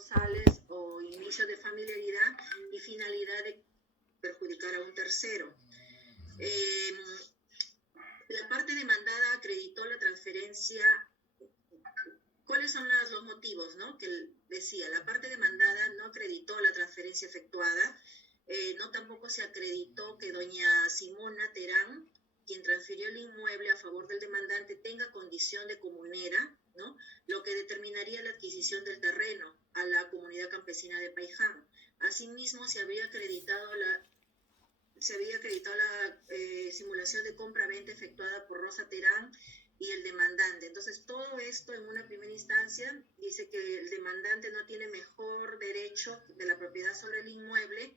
causales o inicio de familiaridad y finalidad de perjudicar a un tercero. La parte demandada acreditó la transferencia. ¿Cuáles son los motivos, ¿no? Que decía, la parte demandada no acreditó la transferencia efectuada, no tampoco se acreditó que doña Simona Terán, quien transfirió el inmueble a favor del demandante, tenga condición de comunera, ¿no? Lo que determinaría la adquisición del terreno a la comunidad campesina de Paiján. Asimismo, se había acreditado la simulación de compra-venta efectuada por Rosa Terán y el demandante. Entonces, todo esto en una primera instancia dice que el demandante no tiene mejor derecho de la propiedad sobre el inmueble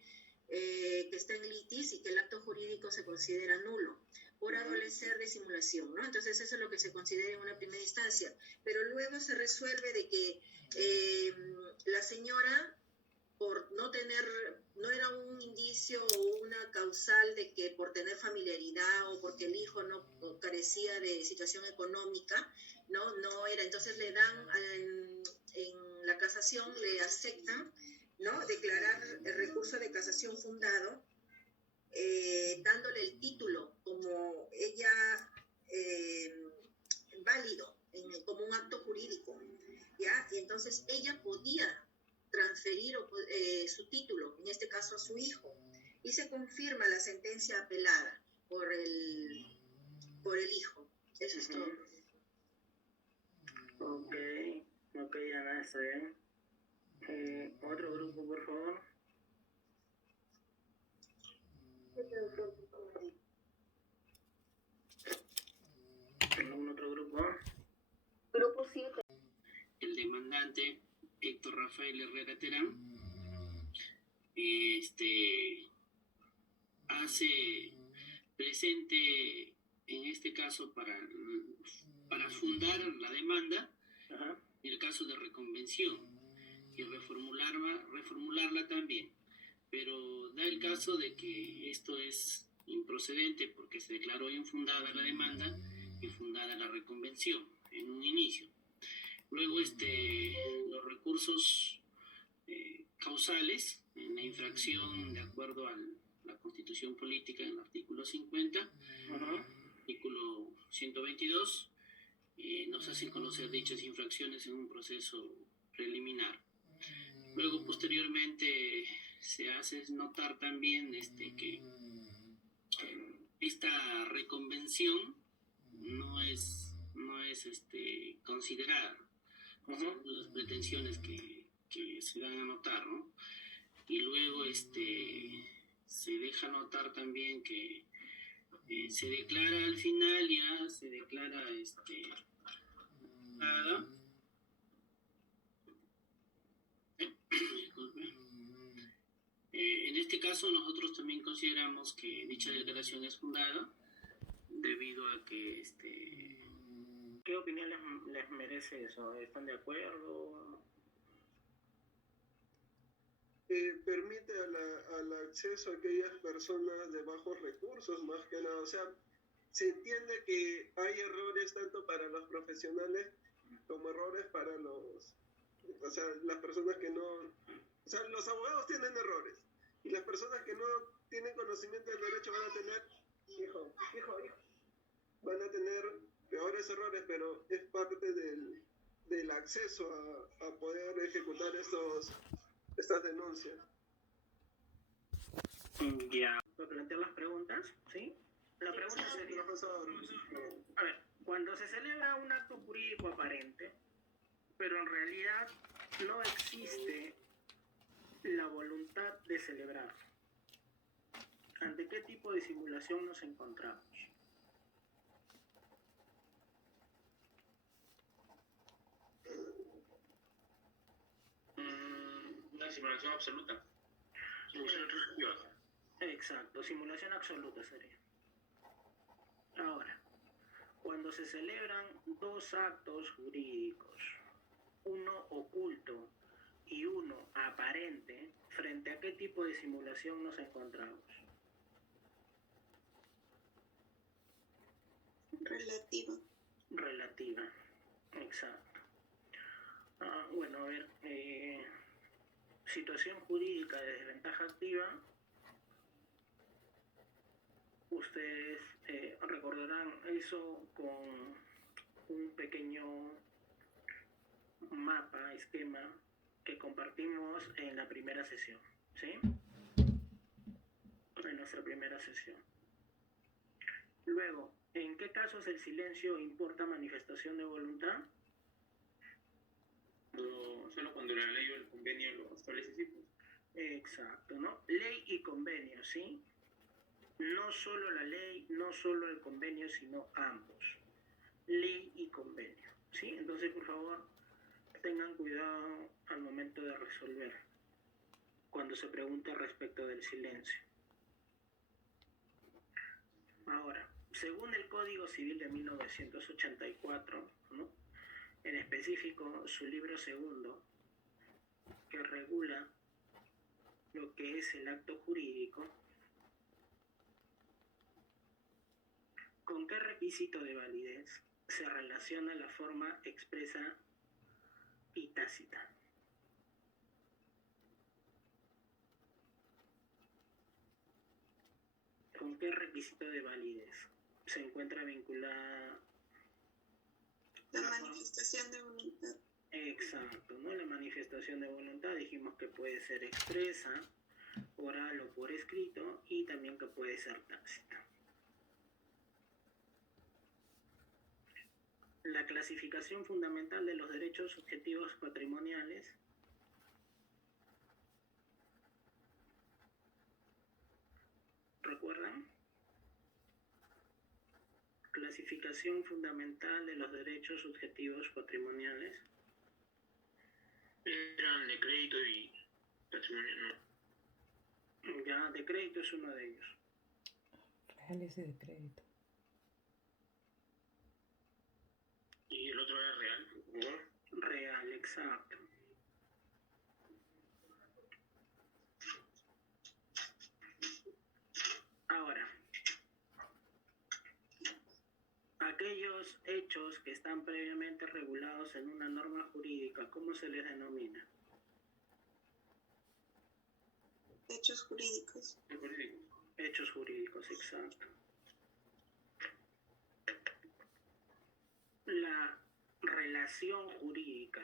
que está en litis y que el acto jurídico se considera nulo por adolecer de simulación, ¿no? Entonces, eso es lo que se considera en una primera instancia. Pero luego se resuelve de que la señora, por no era un indicio o una causal de que por tener familiaridad o porque el hijo no carecía de situación económica, no era. Entonces le dan, en la casación le aceptan, ¿no? Declarar el recurso de casación fundado, dándole el título como ella válido, como un acto jurídico, ¿ya? Y entonces ella podía transferir su título, en este caso a su hijo, y se confirma la sentencia apelada por el hijo. Eso es todo. Ok, Ana, está bien. Otro grupo, por favor. ¿Algún otro grupo? Grupo 7. El demandante Héctor Rafael Herrera Terán hace presente, en este caso, para fundar la demanda, el caso de reconvención y reformularla también, pero da el caso de que esto es improcedente porque se declaró infundada la demanda y fundada la reconvención en un inicio. Luego los recursos causales en la infracción de acuerdo a la Constitución Política en el artículo 50, artículo 122, nos hacen conocer dichas infracciones en un proceso preliminar. Luego, posteriormente, se hace notar también que esta reconvención no es considerada las pretensiones que se dan a notar, ¿no? Y luego se deja notar también que se declara al final, ya se declara nada. En este caso nosotros también consideramos que dicha declaración es fundada debido a que ¿Qué opinión les merece eso? ¿Están de acuerdo? Permite al acceso a aquellas personas de bajos recursos, más que nada. O sea, se entiende que hay errores tanto para los profesionales como errores para las personas que no... O sea, los abogados tienen errores y las personas que no tienen conocimiento del derecho van a tener, van a tener peores errores, pero es parte del acceso a poder ejecutar estas denuncias. Ya. ¿Puedo plantear las preguntas? ¿Sí? La pregunta sería... A ver, cuando se celebra un acto jurídico aparente, pero en realidad no existe la voluntad de celebrar, ¿ante qué tipo de simulación nos encontramos? Una simulación absoluta. Simulación religiosa. Exacto, simulación absoluta sería. Ahora, cuando se celebran dos actos jurídicos, uno oculto y uno aparente, ¿frente a qué tipo de simulación nos encontramos? Relativa, exacto. Bueno, a ver, situación jurídica de desventaja activa, ustedes recordarán eso con un pequeño mapa, esquema que compartimos en la primera sesión, ¿sí? En nuestra primera sesión. Luego, ¿en qué casos el silencio importa manifestación de voluntad? Solo cuando la ley o el convenio lo establece, sí, pues. Exacto, ¿no? Ley y convenio, ¿sí? No solo la ley, no solo el convenio, sino ambos. Ley y convenio, ¿sí? Entonces, por favor, tengan cuidado al momento de resolver cuando se pregunte respecto del silencio. Ahora, según el Código Civil de 1984, ¿no? En específico su libro segundo, que regula lo que es el acto jurídico, ¿con qué requisito de validez se relaciona la forma expresa y tácita? ¿Con qué requisito de validez se encuentra vinculada la manifestación de voluntad? Exacto, ¿no? La manifestación de voluntad dijimos que puede ser expresa, oral o por escrito, y también que puede ser tácita. La clasificación fundamental de los derechos subjetivos patrimoniales ¿recuerdan? Clasificación fundamental de los derechos subjetivos patrimoniales. Eran de crédito y patrimonio, ¿no? Ya, de crédito es uno de ellos. Reales y de crédito. Y el otro era real, ¿no? Real, exacto. Ahora, aquellos hechos que están previamente regulados en una norma jurídica, ¿cómo se les denomina? Hechos jurídicos. Hechos jurídicos, exacto. La relación jurídica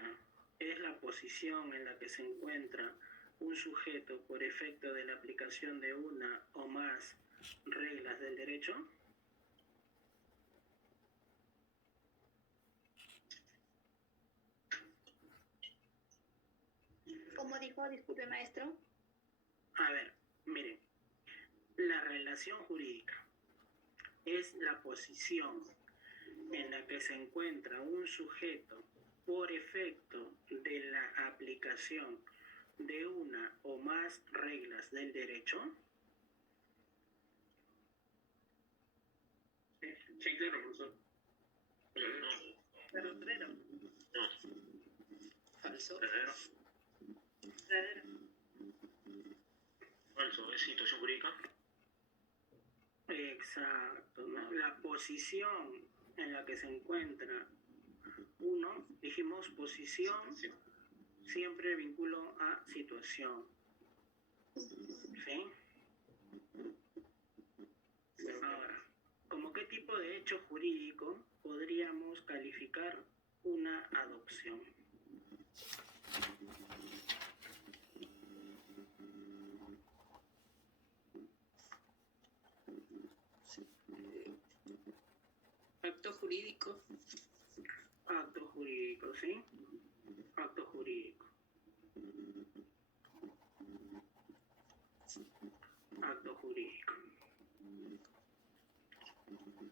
es la posición en la que se encuentra un sujeto por efecto de la aplicación de una o más reglas del derecho. ¿Cómo dijo? Disculpe, maestro. A ver, miren, la relación jurídica es la posición en la que se encuentra un sujeto por efecto de la aplicación de una o más reglas del derecho. Sí, claro, profesor. Verdadero. No. Falso. Verdadero. Verdadero. Falso, es situación jurídica. Exacto, ¿no? La posición en la que se encuentra uno, dijimos posición, siempre vinculo a situación. ¿Sí? Ahora, ¿como qué tipo de hecho jurídico podríamos calificar una adopción? Acto jurídico. Acto jurídico, ¿sí? Acto jurídico. Acto jurídico.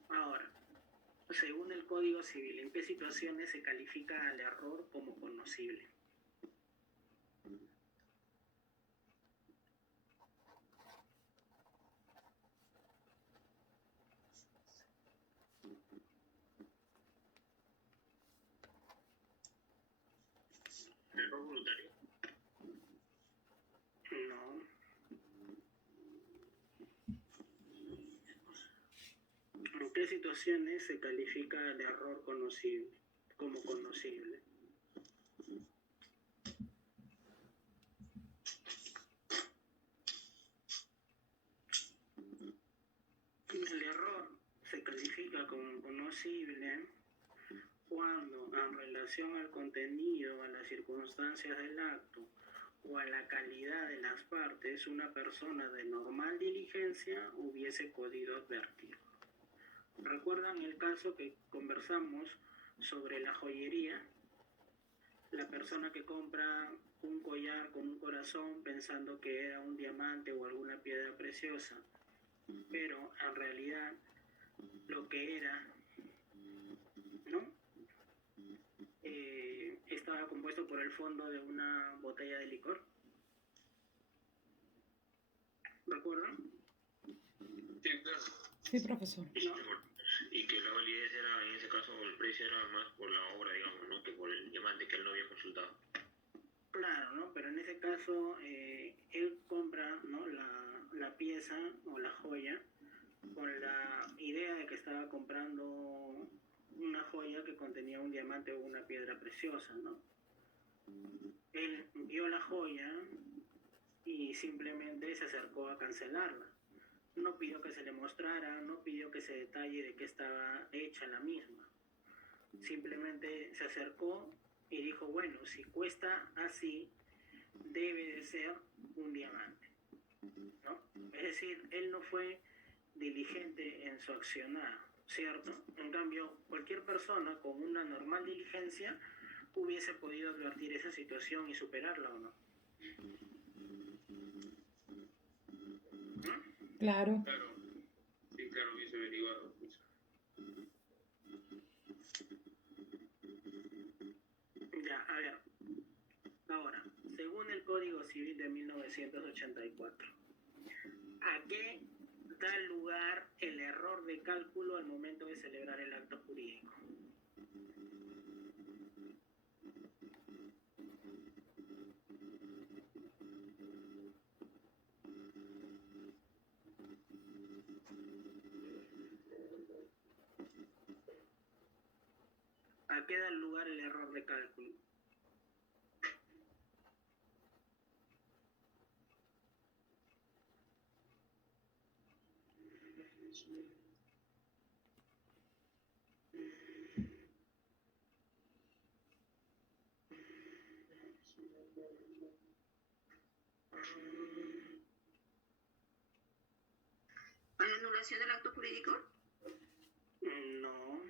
Ahora, según el Código Civil, ¿en qué situaciones se califica al error como conocible? Error voluntario. No. ¿En qué situaciones se califica el error conocible como conocible? posible cuando en relación al contenido, a las circunstancias del acto o a la calidad de las partes, una persona de normal diligencia hubiese podido advertirlo. ¿Recuerdan el caso que conversamos sobre la joyería? La persona que compra un collar con un corazón pensando que era un diamante o alguna piedra preciosa, pero en realidad lo que era, ¿no? Estaba compuesto por el fondo de una botella de licor. ¿Recuerdan? Sí, claro. Sí, profesor. Y que la validez era, en ese caso, el precio era más por la obra, digamos, ¿no? Que por el diamante que él no había consultado. Claro, ¿no? Pero en ese caso, él compra, ¿no? la pieza o la joya con la idea de que estaba comprando una joya que contenía un diamante o una piedra preciosa, ¿no? Él vio la joya y simplemente se acercó a cancelarla. No pidió que se le mostrara, no pidió que se detalle de qué estaba hecha la misma. Simplemente se acercó y dijo, bueno, si cuesta así, debe de ser un diamante, ¿no? Es decir, él no fue diligente en su accionar, ¿cierto? En cambio, cualquier persona con una normal diligencia hubiese podido advertir esa situación y superarla, ¿o no? ¿Mm? Claro. Claro, sí, claro, hubiese averiguado. Pues. Ya, a ver. Ahora, según el Código Civil de 1984, ¿a qué da lugar el error de cálculo al momento de celebrar el acto jurídico? ¿A qué da lugar el error de cálculo? ¿A la anulación del acto jurídico? No.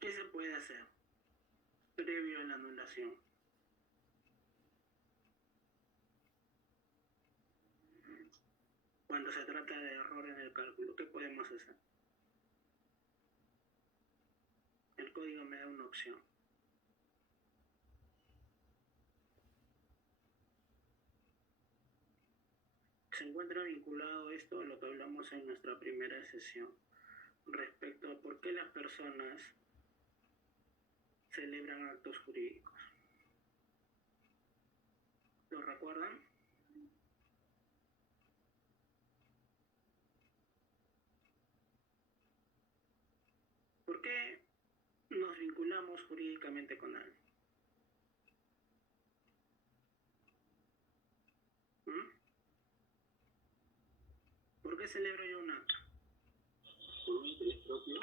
¿Qué se puede hacer previo a la anulación? Cuando se trata de error en el cálculo, ¿qué podemos hacer? El código me da una opción. Se encuentra vinculado esto a lo que hablamos en nuestra primera sesión respecto a por qué las personas celebran actos jurídicos. ¿Lo recuerdan? ¿Por qué nos vinculamos jurídicamente con alguien? ¿Mm? ¿Por qué celebro yo un acto? ¿Por un interés propio?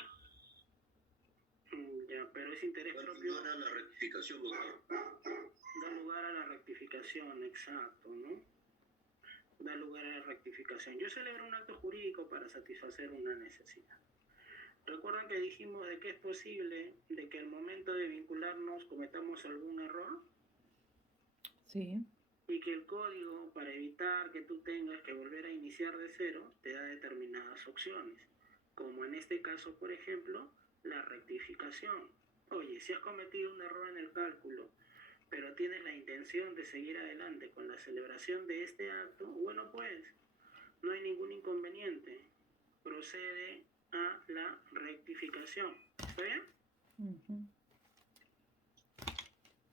Ya, pero ese interés propio Da lugar a la rectificación, doctor. da lugar a la rectificación, exacto, ¿no? Da lugar a la rectificación. Yo celebro un acto jurídico para satisfacer una necesidad. ¿Recuerdan que dijimos de que es posible de que al momento de vincularnos cometamos algún error? Sí. Y que el código, para evitar que tú tengas que volver a iniciar de cero, te da determinadas opciones. Como en este caso, por ejemplo, la rectificación. Oye, si has cometido un error en el cálculo, pero tienes la intención de seguir adelante con la celebración de este acto, bueno, pues, no hay ningún inconveniente. Procede a la rectificación. ¿Está bien? Ujú.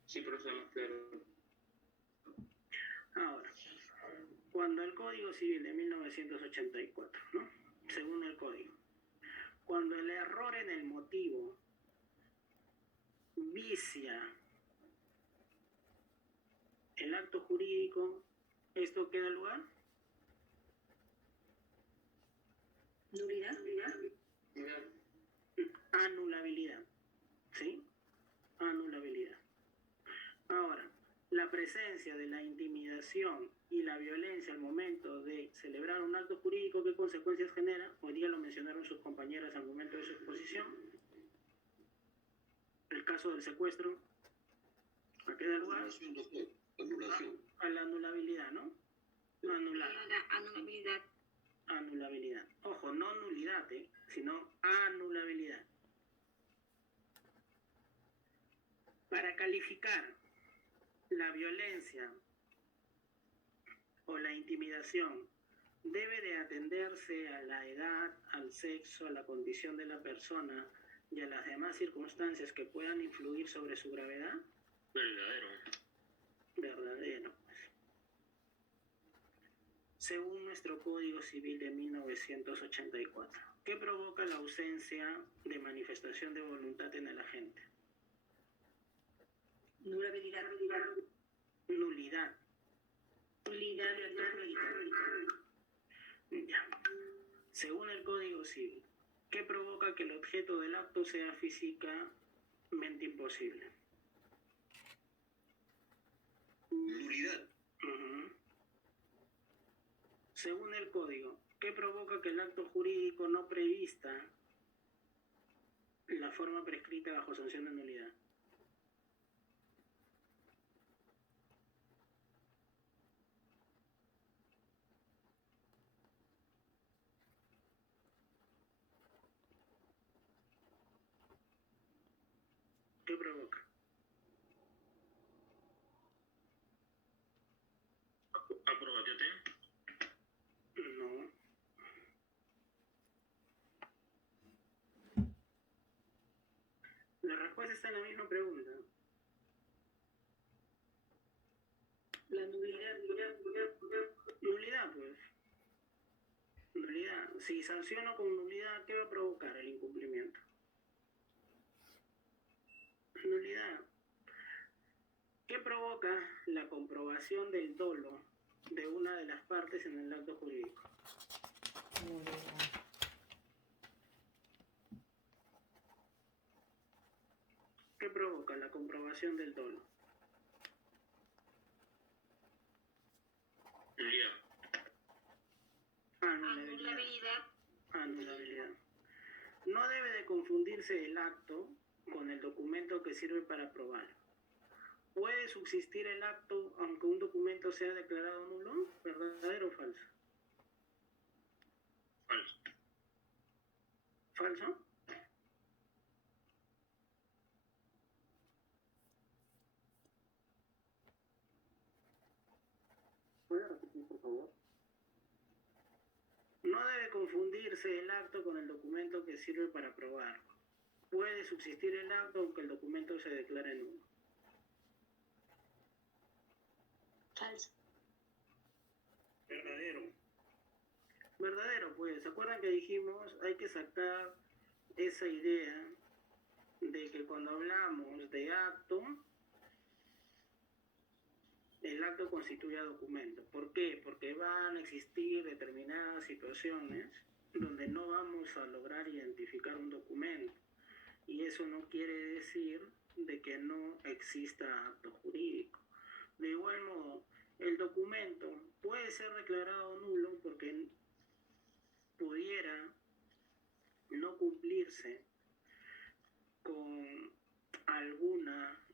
Sí, profesor, claro. Ahora, cuando el Código Civil de 1984, ¿no? Según el Código, cuando el error en el motivo vicia el acto jurídico, ¿esto qué da lugar? Nulidad. Anulabilidad. ¿Sí? Anulabilidad. Ahora, la presencia de la intimidación y la violencia al momento de celebrar un acto jurídico, ¿qué consecuencias genera? Hoy día lo mencionaron sus compañeras al momento de su exposición. El caso del secuestro, ¿a qué da lugar? Anulación. A la anulabilidad, ¿no? Anular. La anulabilidad. Anulabilidad. Ojo, no nulidad, sino anulabilidad. Para calificar la violencia o la intimidación, debe de atenderse a la edad, al sexo, a la condición de la persona y a las demás circunstancias que puedan influir sobre su gravedad. Verdadero. Verdadero. Según nuestro Código Civil de 1984, ¿qué provoca la ausencia de manifestación de voluntad en el agente? Nulabilidad. Nulidad. Nulidad. Ya. Según el Código Civil, ¿qué provoca que el objeto del acto sea físicamente imposible? Nulidad. Según el Código, ¿qué provoca que el acto jurídico no prevista la forma prescrita bajo sanción de nulidad? ¿Qué provoca? ¿Aprobatote? No. La respuesta está en la misma pregunta. La nulidad. Nulidad, pues. Nulidad. Si sanciono con nulidad, ¿qué va a provocar el incumplimiento? Nulidad. ¿Qué provoca la comprobación del dolo de una de las partes en el acto jurídico? ¿Qué provoca la comprobación del dolo? Nulidad. Anulabilidad. Anulabilidad. No debe de confundirse el acto con el documento que sirve para probar. ¿Puede subsistir el acto aunque un documento sea declarado nulo? ¿Verdadero o falso? Falso. ¿Falso? ¿Puede repetir, por favor? No debe confundirse el acto con el documento que sirve para probar. Puede subsistir el acto aunque el documento se declare nulo. Falso. Verdadero. Verdadero, pues. ¿Se acuerdan que dijimos hay que sacar esa idea de que cuando hablamos de acto, el acto constituye documento? ¿Por qué? Porque van a existir determinadas situaciones donde no vamos a lograr identificar un documento. Y eso no quiere decir de que no exista acto jurídico. De igual modo, el documento puede ser declarado nulo porque pudiera no cumplirse con alguna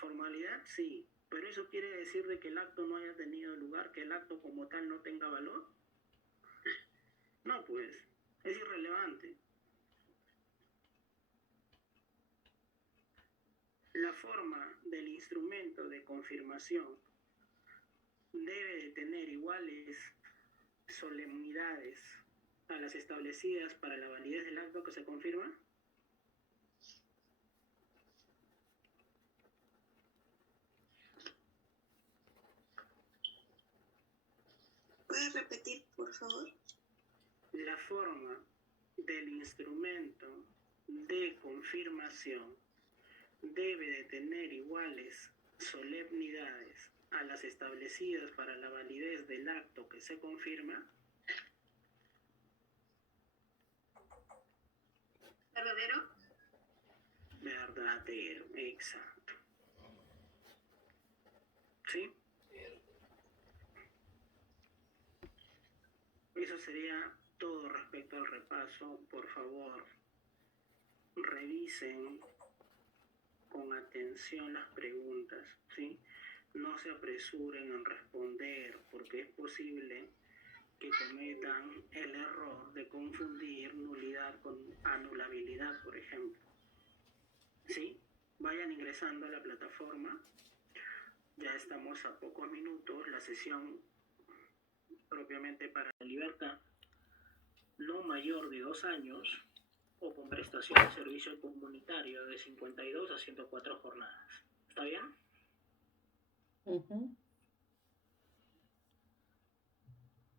formalidad, sí, pero eso quiere decir de que el acto no haya tenido lugar, que el acto como tal no tenga valor. No, pues, es irrelevante. La forma del instrumento de confirmación debe de tener iguales solemnidades a las establecidas para la validez del acto que se confirma. ¿Puedes repetir, por favor? La forma del instrumento de confirmación debe de tener iguales solemnidades a las establecidas para la validez del acto que se confirma. verdadero. Verdadero, exacto. ¿Sí? Eso sería todo respecto al repaso. Por favor, revisen con atención las preguntas, ¿sí? No se apresuren en responder, porque es posible que cometan el error de confundir nulidad con anulabilidad, por ejemplo. ¿Sí? Vayan ingresando a la plataforma. Ya estamos a pocos minutos. La sesión propiamente para la libertad no mayor de 2 años o con prestación de servicio comunitario de 52 a 104 jornadas. ¿Está bien?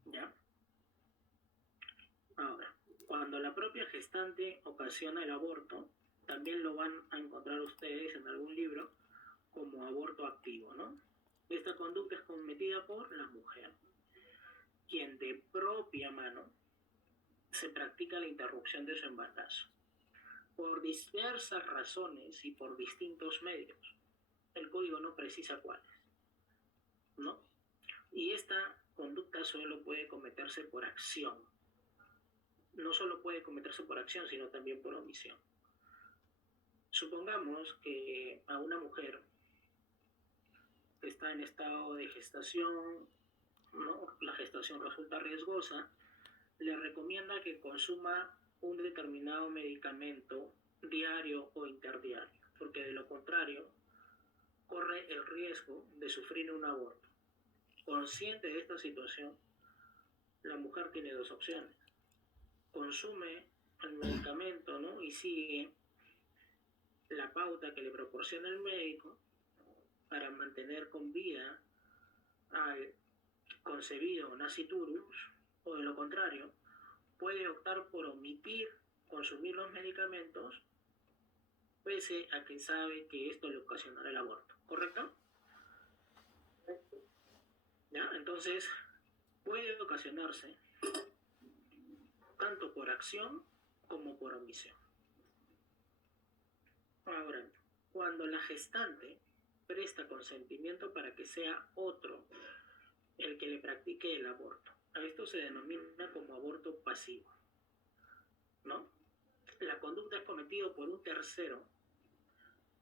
¿Ya? Ahora, cuando la propia gestante ocasiona el aborto, también lo van a encontrar ustedes en algún libro como aborto activo, ¿no? Esta conducta es cometida por la mujer, quien de propia mano se practica la interrupción de su embarazo, por diversas razones y por distintos medios. El código no precisa cuáles, ¿no? Y esta conducta solo puede cometerse por acción. No solo puede cometerse por acción, sino también por omisión. Supongamos que a una mujer que está en estado de gestación, ¿no? La gestación resulta riesgosa, le recomienda que consuma un determinado medicamento diario o interdiario, porque de lo contrario corre el riesgo de sufrir un aborto. Consciente de esta situación, la mujer tiene 2 opciones. Consume el medicamento, ¿no? Y sigue la pauta que le proporciona el médico para mantener con vida al concebido nasciturus, o de lo contrario, puede optar por omitir consumir los medicamentos pese a que sabe que esto le ocasionará el aborto, ¿correcto? ¿Ya? Entonces, puede ocasionarse tanto por acción como por omisión. Ahora, cuando la gestante presta consentimiento para que sea otro el que le practique el aborto, a esto se denomina como aborto pasivo, ¿no? La conducta es cometida por un tercero,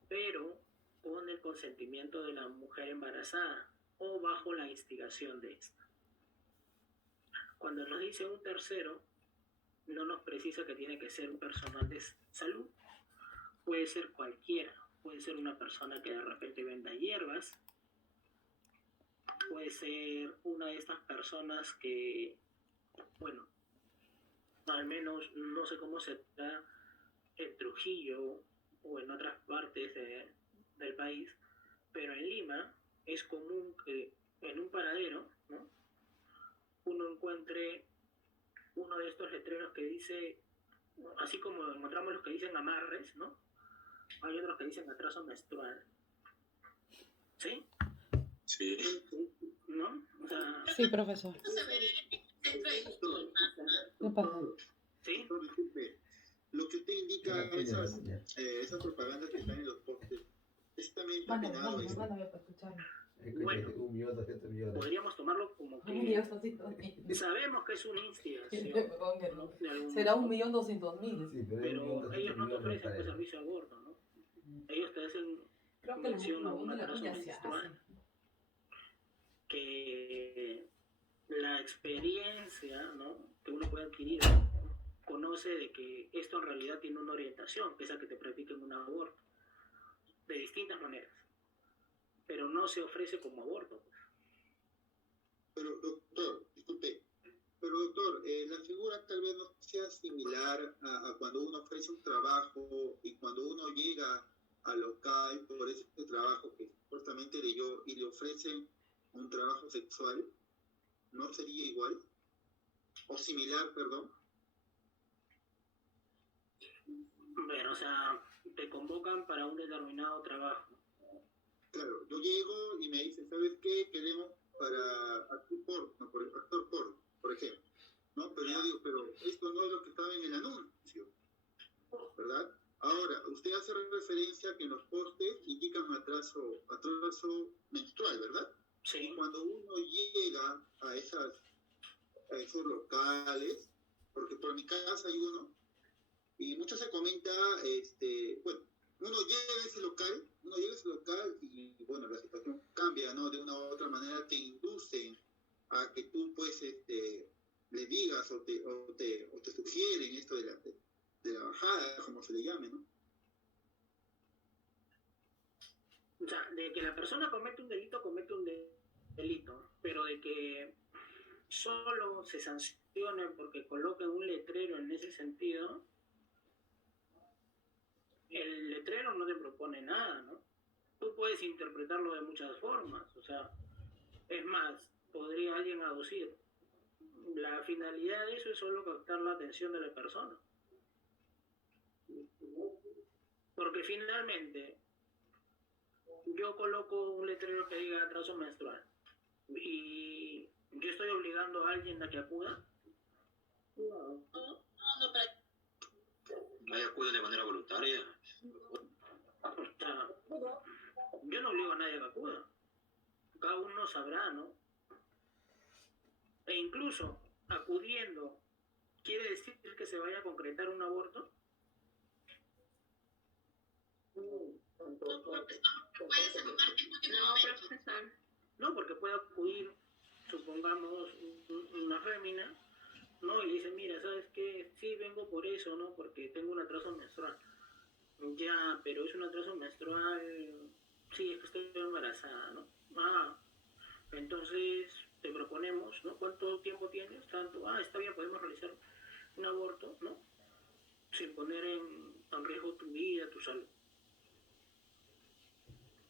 pero con el consentimiento de la mujer embarazada o bajo la instigación de esta. Cuando nos dice un tercero, no nos precisa que tiene que ser un personal de salud. Puede ser cualquiera. Puede ser una persona que de repente venda hierbas. Puede ser una de estas personas que, bueno, al menos no sé cómo se da en Trujillo o en otras partes del país, pero en Lima es común que en un paradero, ¿no?, uno encuentre uno de estos letreros que dice, así como encontramos los que dicen amarres, ¿no? Hay otros que dicen atraso menstrual. ¿Sí? Sí. ¿No? O sea, Sí, profesor. ¿Qué pasa? ¿sí? Disculpe, lo que usted indica, esas propagandas que están en los postes, ¿es también penado eso? Bueno, podríamos tomarlo como que sabemos que es una instigación, ¿no?, será 1.200.000. pero ellos no te ofrecen tu servicio de aborto, ¿no? Ellos te hacen mención a un atraso menstrual, que la experiencia, ¿no?, que uno puede adquirir conoce de que esto en realidad tiene una orientación, que es a que te practiquen un aborto, de distintas maneras, pero no se ofrece como aborto. Pero doctor, disculpe, pero doctor, la figura tal vez no sea similar a cuando uno ofrece un trabajo y cuando uno llega al local por ese trabajo que supuestamente leyó y le ofrecen un trabajo sexual, ¿no sería igual? O similar, perdón. Bueno, o sea, te convocan para un determinado trabajo. Claro, yo llego y me dicen, ¿sabes qué? Queremos para actor porno, por ejemplo, ¿no? Pero yo digo, pero esto no es lo que estaba en el anuncio, ¿verdad? hace referencia que en los postes indican atraso menstrual, ¿verdad? Sí. Y cuando uno llega a esos locales, porque por mi casa hay uno, y mucho se comenta, bueno, uno llega a ese local y bueno, la situación cambia, ¿no? De una u otra manera te inducen a que tú pues le digas o te sugieren esto de la bajada, como se le llame, ¿no? O sea, de que la persona comete un delito, pero de que solo se sanciona porque colocan un letrero en ese sentido, el letrero no te propone nada, ¿no? Tú puedes interpretarlo de muchas formas, o sea, es más, podría alguien aducir. La finalidad de eso es solo captar la atención de la persona. Porque finalmente, yo coloco un letrero que diga atraso menstrual y yo estoy obligando a alguien a que acuda. No, pero... Nadie acude de manera voluntaria. O sea, yo no obligo a nadie a que acuda. Cada uno sabrá, ¿no? E incluso acudiendo, ¿quiere decir que se vaya a concretar un aborto? No, profesor, puedes animar en último momento. No, porque puede acudir, supongamos, una fémina, ¿no? Y dice, mira, ¿sabes qué? Sí, vengo por eso, ¿no? Porque tengo un atraso menstrual. Ya, pero es un atraso menstrual... Sí, es que estoy embarazada, ¿no? Entonces te proponemos, ¿no? ¿Cuánto tiempo tienes? Tanto. Está bien, podemos realizar un aborto, ¿no? Sin poner en riesgo tu vida, tu salud.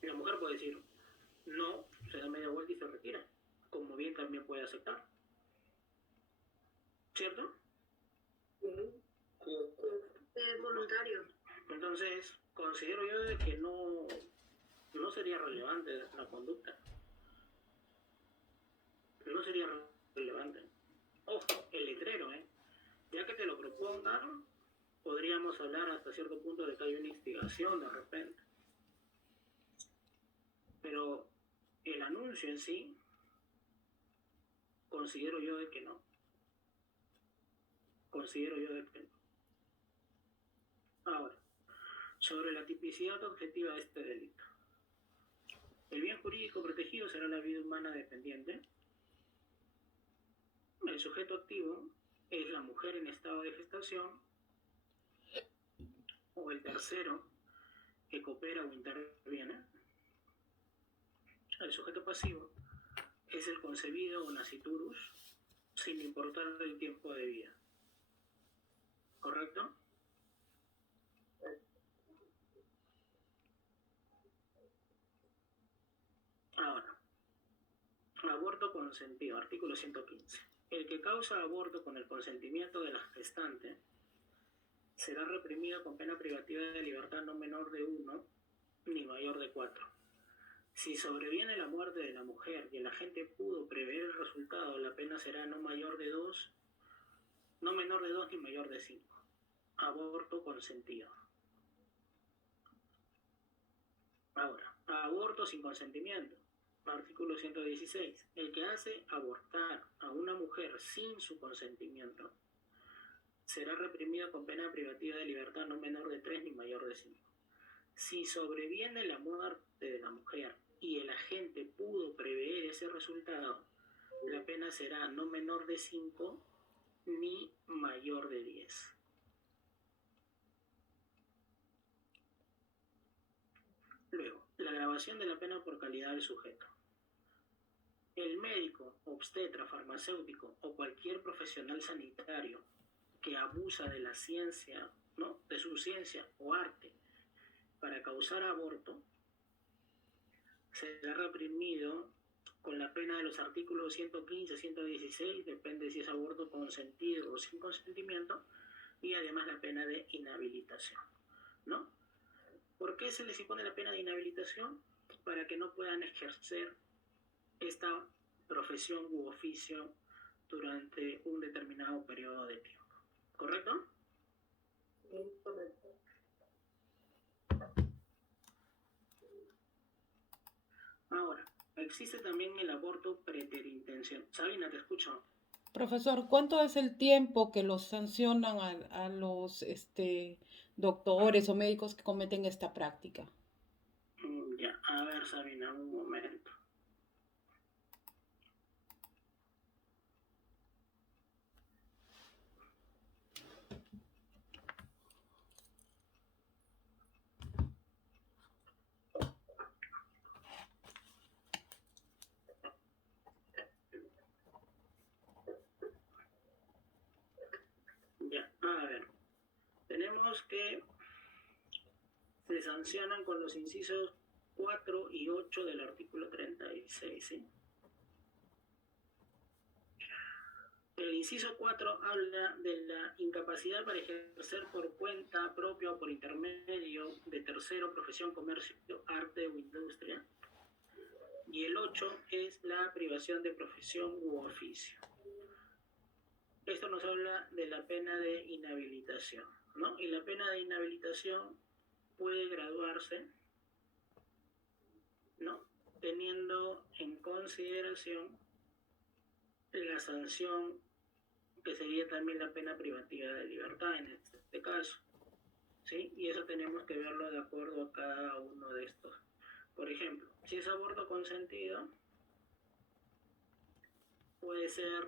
Y la mujer puede decir, no, se da media vuelta y se retira. Como bien también puede aceptar. ¿Cierto? Es voluntario. Entonces, considero yo de que no sería relevante la conducta. No sería relevante. Ojo, el letrero, ya que te lo propongan, podríamos hablar hasta cierto punto de que hay una instigación de repente. Pero el anuncio en sí, considero yo de que no. Ahora, sobre la tipicidad objetiva de este delito. El bien jurídico protegido será la vida humana dependiente. El sujeto activo es la mujer en estado de gestación o el tercero que coopera o interviene. El sujeto pasivo es el concebido o nasciturus sin importar el tiempo de vida. ¿Correcto? Ahora, aborto consentido, artículo 115. El que causa aborto con el consentimiento de la gestante será reprimido con pena privativa de libertad no menor de 1 ni mayor de 4. Si sobreviene la muerte de la mujer y el agente pudo prever el resultado, la pena será no menor de 2 ni mayor de 5. Aborto consentido. Ahora, aborto sin consentimiento. Artículo 116. El que hace abortar a una mujer sin su consentimiento será reprimido con pena privativa de libertad no menor de 3 ni mayor de 5. Si sobreviene la muerte de la mujer y el agente pudo prever ese resultado, la pena será no menor de 5 ni mayor de 10. Luego, la agravación de la pena por calidad del sujeto. El médico, obstetra, farmacéutico o cualquier profesional sanitario que abusa de la ciencia, ¿no?, de su ciencia o arte para causar aborto, será reprimido con la pena de los artículos 115, 116, depende si es aborto consentido o sin consentimiento, y además la pena de inhabilitación, ¿no? ¿Por qué se les impone la pena de inhabilitación? Para que no puedan ejercer esta profesión u oficio durante un determinado periodo de tiempo. ¿Correcto? Sí, correcto. existe también el aborto preterintencional. Sabina, te escucho. Profesor, ¿cuánto es el tiempo que los sancionan a los doctores o médicos que cometen esta práctica? Ya, a ver, Sabina, un momento. Ya, a ver. Tenemos que se sancionan con los incisos 4 y 8 del artículo 36, ¿sí? El inciso 4 habla de la incapacidad para ejercer por cuenta propia o por intermedio de tercero, profesión, comercio, arte o industria. Y el 8 es la privación de profesión u oficio. Esto nos habla de la pena de inhabilitación, ¿no? Y la pena de inhabilitación puede graduarse, ¿no? Teniendo en consideración la sanción que sería también la pena privativa de libertad en este caso, ¿sí? Y eso tenemos que verlo de acuerdo a cada uno de estos. Por ejemplo, si es aborto consentido, puede ser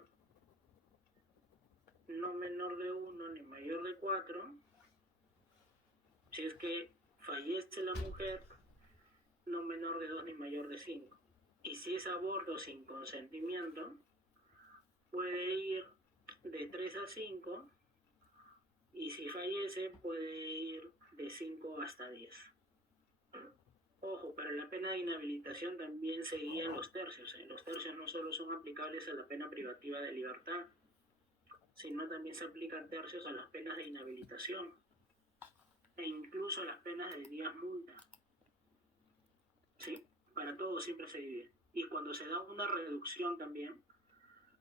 no menor de 1 ni mayor de 4. Si es que fallece la mujer, no menor de 2 ni mayor de 5. Y si es aborto sin consentimiento, puede ir de 3 a 5, y si fallece puede ir de 5 hasta 10. Ojo, para la pena de inhabilitación también se guían los tercios. Los tercios no solo son aplicables a la pena privativa de libertad, sino también se aplican tercios a las penas de inhabilitación e incluso a las penas de días multa. ¿Sí? Para todo siempre se divide. Y cuando se da una reducción también,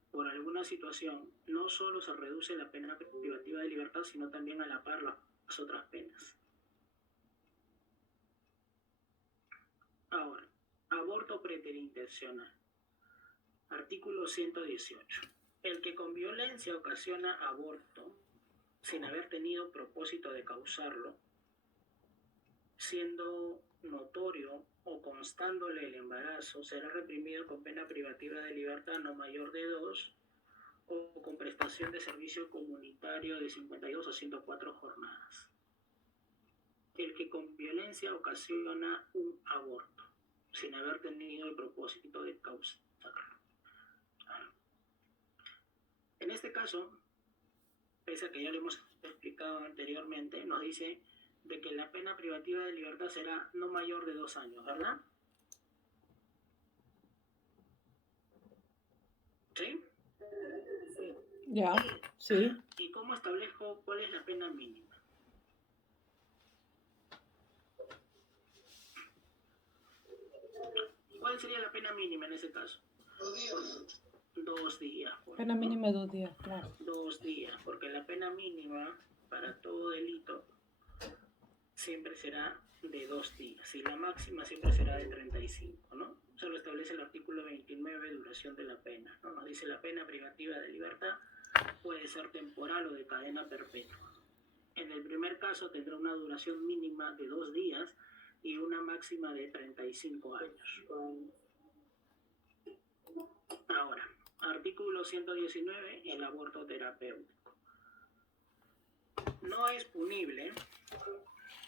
por alguna situación, no solo se reduce la pena privativa de libertad, sino también a la par las otras penas. Ahora, aborto preterintencional. Artículo 118. El que con violencia ocasiona aborto, sin haber tenido propósito de causarlo, siendo notorio o constándole el embarazo, será reprimido con pena privativa de libertad no mayor de 2 o con prestación de servicio comunitario de 52 a 104 jornadas. El que con violencia ocasiona un aborto, sin haber tenido el propósito de causarlo. En este caso, pese a que ya lo hemos explicado anteriormente, nos dice de que la pena privativa de libertad será no mayor de 2 años, ¿verdad? ¿Sí? Ya, sí. ¿Y cómo establezco cuál es la pena mínima? ¿Cuál sería la pena mínima en ese caso? 2 días. 2 días. Pena mínima de 2 días, claro. 2 días, porque la pena mínima para todo delito siempre será de 2 días y la máxima siempre será de 35, ¿no? Eso lo establece el artículo 29, duración de la pena, ¿no? Nos dice la pena privativa de libertad puede ser temporal o de cadena perpetua. En el primer caso tendrá una duración mínima de 2 días y una máxima de 35 años. Ahora, artículo 119, el aborto terapéutico. No es punible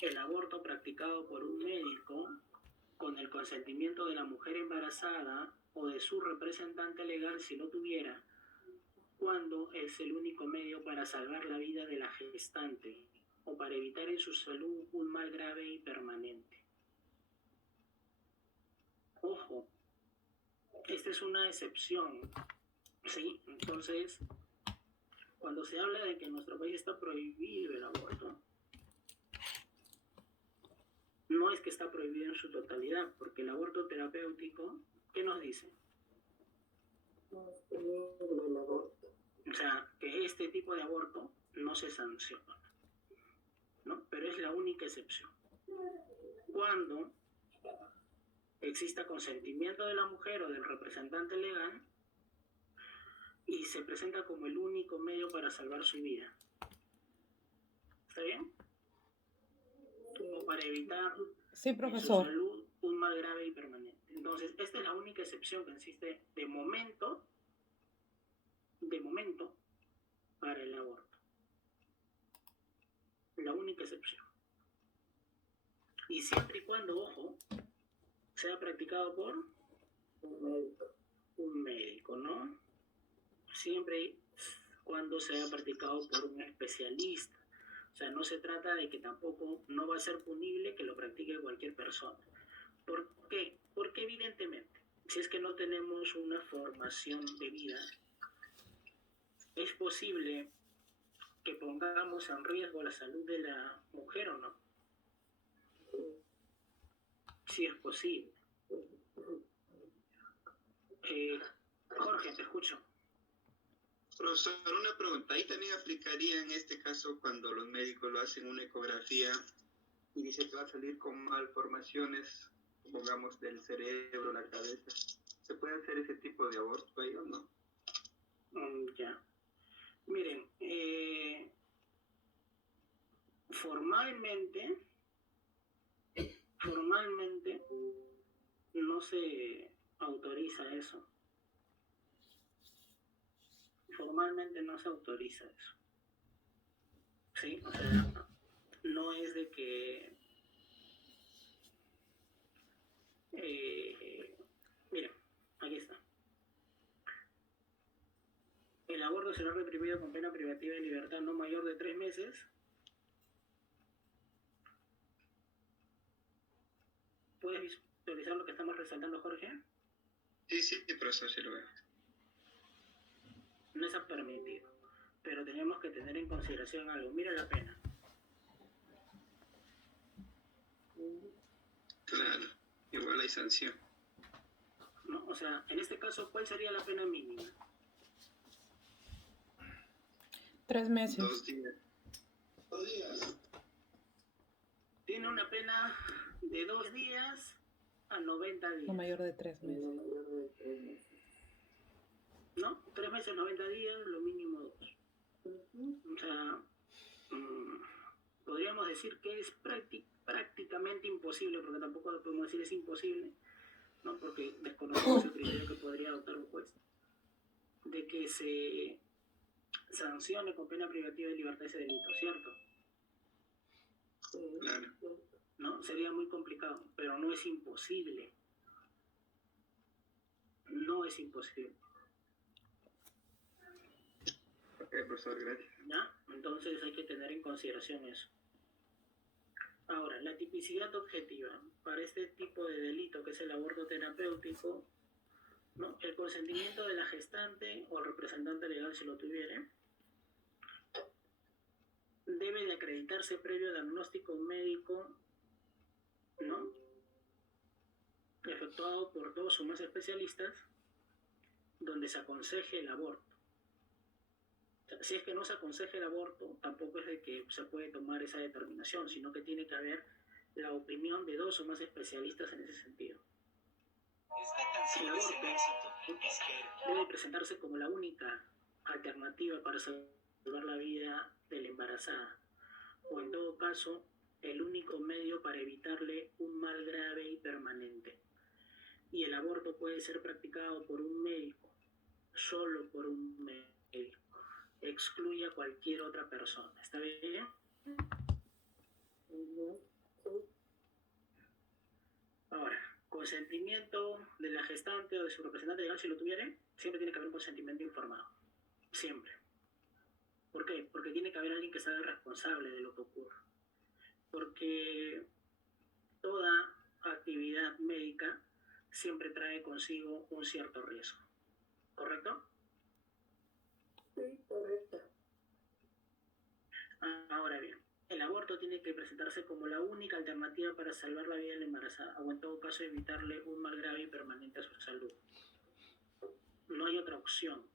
el aborto practicado por un médico con el consentimiento de la mujer embarazada o de su representante legal si lo tuviera, cuando es el único medio para salvar la vida de la gestante o para evitar en su salud un mal grave y permanente. Ojo, esta es una excepción, ¿sí? Entonces, cuando se habla de que en nuestro país está prohibido el aborto, no es que está prohibido en su totalidad, porque el aborto terapéutico, ¿qué nos dice? O sea, que este tipo de aborto no se sanciona, ¿no? Pero es la única excepción. Cuando exista consentimiento de la mujer o del representante legal y se presenta como el único medio para salvar su vida. ¿Está bien? O para evitar Sí, en su profesor. salud un mal grave y permanente. Entonces, esta es la única excepción que existe de momento, para el aborto. La única excepción. Y siempre y cuando, ojo, sea practicado por un médico, ¿no? Siempre y cuando sea practicado por un especialista. O sea, no se trata de que tampoco no va a ser punible que lo practique cualquier persona. ¿Por qué? Porque evidentemente, si es que no tenemos una formación de vida, es posible que pongamos en riesgo la salud de la mujer o no. Sí es posible. Jorge, te escucho. Profesor, una pregunta. ¿Ahí también aplicaría en este caso cuando los médicos lo hacen una ecografía y dice que va a salir con malformaciones, pongamos, del cerebro, la cabeza? ¿Se puede hacer ese tipo de aborto ahí o no? Ya. Miren, formalmente no se autoriza eso. Formalmente no se autoriza eso. ¿Sí? O sea, no es de que... miren, aquí está. El aborto será reprimido con pena privativa de libertad no mayor de 3 meses. ¿Puedes visualizar lo que estamos resaltando, Jorge? Sí, profesor, sí lo veo. No está permitido, pero tenemos que tener en consideración algo. Mira la pena. Claro, igual hay sanción. ¿No? O sea, en este caso, ¿cuál sería la pena mínima? 3 meses. 2 días. 2 días. Tiene una pena de 2 días a 90 días. No mayor de 3 meses. ¿No? 3 meses, 90 días, lo mínimo 2. O sea, podríamos decir que es prácticamente imposible, porque tampoco lo podemos decir es imposible, ¿no? Porque desconocemos el criterio que podría adoptar un juez, de que se sancione con pena privativa de libertad ese delito, ¿cierto? Claro. ¿No? Sería muy complicado, pero no es imposible. No es imposible. Ok, profesor, gracias. ¿Ya? Entonces hay que tener en consideración eso. Ahora, la tipicidad objetiva para este tipo de delito que es el aborto terapéutico, ¿no? El consentimiento de la gestante o el representante legal, si lo tuviere, debe de acreditarse previo diagnóstico médico, ¿no? Efectuado por 2 o más especialistas, donde se aconseje el aborto. O sea, si es que no se aconseja el aborto, tampoco es de que se puede tomar esa determinación, sino que tiene que haber la opinión de 2 o más especialistas en ese sentido. El aborto debe presentarse como la única alternativa para salvar la vida de la embarazada, o en todo caso, el único medio para evitarle un mal grave y permanente. Y el aborto puede ser practicado por un médico, solo por un médico. Excluye a cualquier otra persona. ¿Está bien? Ahora, consentimiento de la gestante o de su representante legal, si lo tuviere, siempre tiene que haber un consentimiento informado. Siempre. ¿Por qué? Porque tiene que haber alguien que sea responsable de lo que ocurre. Porque toda actividad médica siempre trae consigo un cierto riesgo. ¿Correcto? Sí, correcto. Ahora bien, el aborto tiene que presentarse como la única alternativa para salvar la vida de la embarazada, o en todo caso evitarle un mal grave y permanente a su salud. No hay otra opción.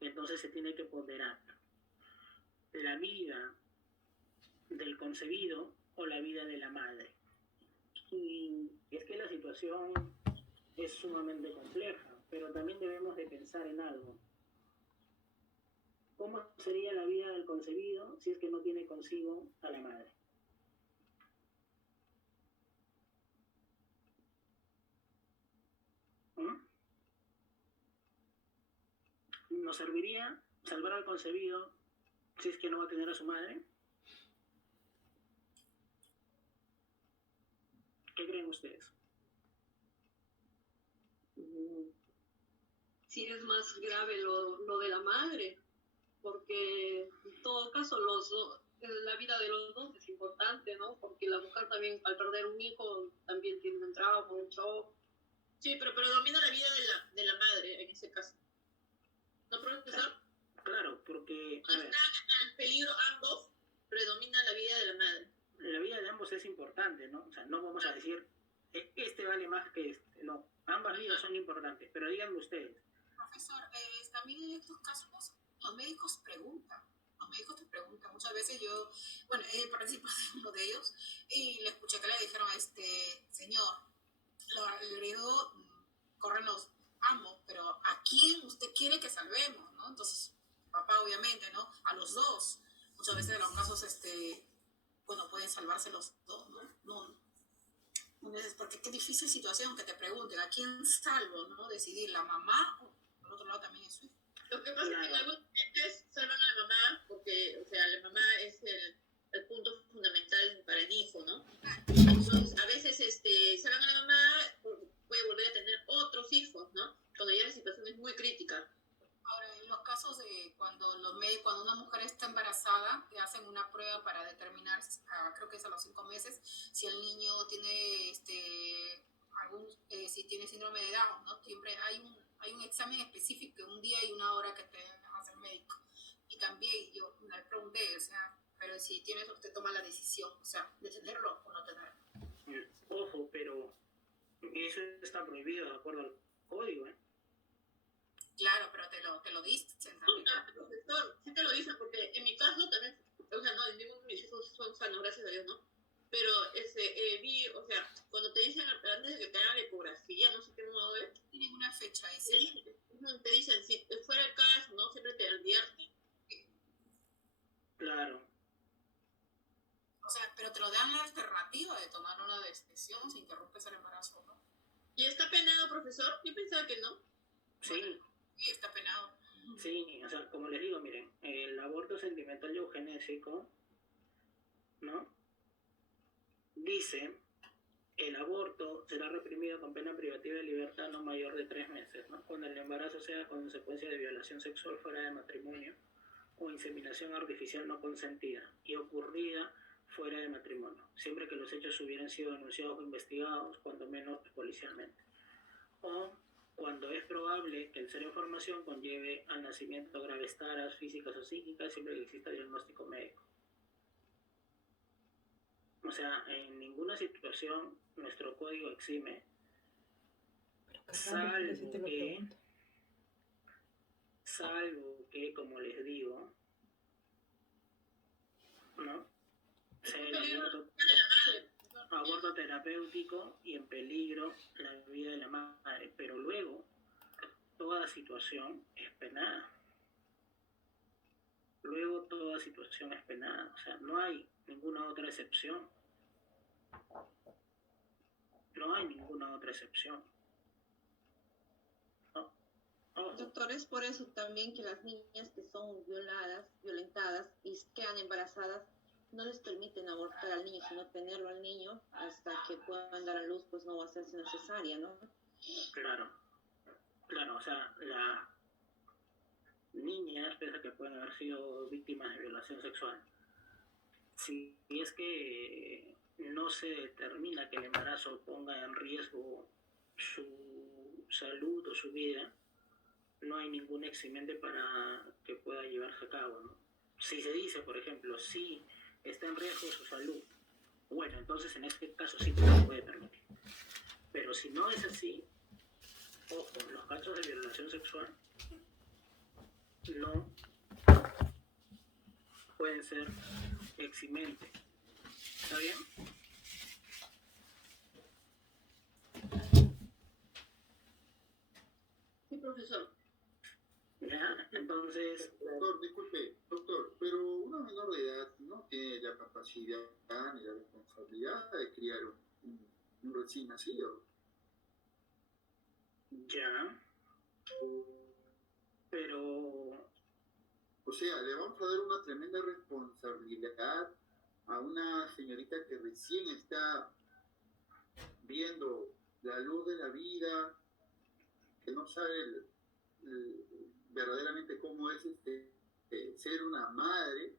Entonces se tiene que ponderar la vida del concebido o la vida de la madre. Y es que la situación situación es sumamente compleja, pero también debemos de pensar en algo. ¿Cómo sería la vida del concebido si es que no tiene consigo a la madre? ¿Nos serviría salvar al concebido si es que no va a tener a su madre? ¿Qué creen ustedes? Sí es más grave lo de la madre, porque en todo caso la vida de los dos es importante, ¿no? Porque la mujer también al perder un hijo también tiene un trauma, un shock. Sí, pero predomina la vida de la madre en ese caso. ¿No, profesor? Claro, porque... Cuando están en peligro ambos, predomina la vida de la madre. La vida de ambos es importante, ¿no? O sea, no vamos a decir, este vale más que este. No, ambas vidas son importantes, pero díganme ustedes. Profesor, también en estos casos los médicos preguntan. Los médicos te preguntan. Muchas veces yo, bueno, he participado en uno de ellos y le escuché que le dijeron, señor, el griego corren los ambos, pero ¿a quién usted quiere que salvemos, no? Entonces, papá obviamente, ¿no? A los dos. Muchas veces en los casos, bueno, pueden salvarse los dos, ¿no? Entonces, porque qué difícil situación que te pregunten, ¿a quién salvo, no? Decidir, ¿la mamá o por otro lado también es su hijo? Lo que pasa es que en algunos países salvan a la mamá porque, o sea, la mamá es el punto fundamental para el hijo, ¿no? Entonces, a veces salvan a la mamá, puede volver a tener otros hijos, ¿no? Cuando ya la situación es muy crítica. Ahora, en los casos de cuando una mujer está embarazada, le hacen una prueba para determinar, creo que es a los 5 meses, si el niño tiene si tiene síndrome de Down, ¿no? Siempre hay un examen específico, un día y una hora que te hace el médico. Y también yo le pregunté, o sea, pero si tienes, usted toma la decisión, o sea, de tenerlo o no tenerlo. Ojo, pero eso está prohibido de acuerdo al código, ¿eh? Claro, pero te lo dicen también. Profesor, sí te lo dicen, porque en mi caso también, o sea, no, ninguno de mis hijos son sanos, gracias a Dios, ¿no? Pero vi, o sea, cuando te dicen antes de que te hagan la ecografía, no sé qué modo es. Tienen una fecha esa. Te dicen, si fuera el caso, ¿no? Siempre te advierten. Claro. O sea, pero te lo dan la alternativa de tomar una decisión si interrumpes el embarazo, ¿no? ¿Y está penado, profesor? Yo pensaba que no. Sí. Sí, está penado. Sí, o sea, como les digo, miren, el aborto sentimental y eugenésico, ¿no? Dice, el aborto será reprimido con pena privativa de libertad no mayor de 3 meses, ¿no? Cuando el embarazo sea consecuencia de violación sexual fuera de matrimonio o inseminación artificial no consentida y ocurrida fuera de matrimonio, siempre que los hechos hubieran sido denunciados o investigados, cuando menos policialmente. O cuando es probable que el ser en formación conlleve al nacimiento graves taras físicas o psíquicas, siempre que exista diagnóstico médico. O sea, en ninguna situación nuestro código exime, salvo que, como les digo, ¿no? Sea el aborto terapéutico y en peligro la vida de la madre, pero luego toda situación es penada. O sea, no hay ninguna otra excepción. No. Doctor, es por eso también que las niñas que son violentadas y quedan embarazadas, no les permiten abortar al niño, sino tenerlo al niño hasta que puedan dar a luz, pues no va a ser necesaria, ¿no? Claro, o sea, las niñas, pese a que pueden haber sido víctimas de violación sexual, si es que no se determina que el embarazo ponga en riesgo su salud o su vida, no hay ningún eximente para que pueda llevarse a cabo, ¿no? Si se dice, por ejemplo, si está en riesgo su salud, bueno, entonces en este caso sí se puede permitir. Pero si no es así, ojo, los casos de violación sexual no pueden ser eximentes. ¿Está bien? profesor. ¿Ya? Entonces... Doctor, disculpe, doctor, pero una menor de edad no tiene la capacidad ni la responsabilidad de criar un recién nacido. Ya. Pero... O sea, le vamos a dar una tremenda responsabilidad a una señorita que recién está viendo la luz de la vida, que no sabe verdaderamente cómo es ser una madre.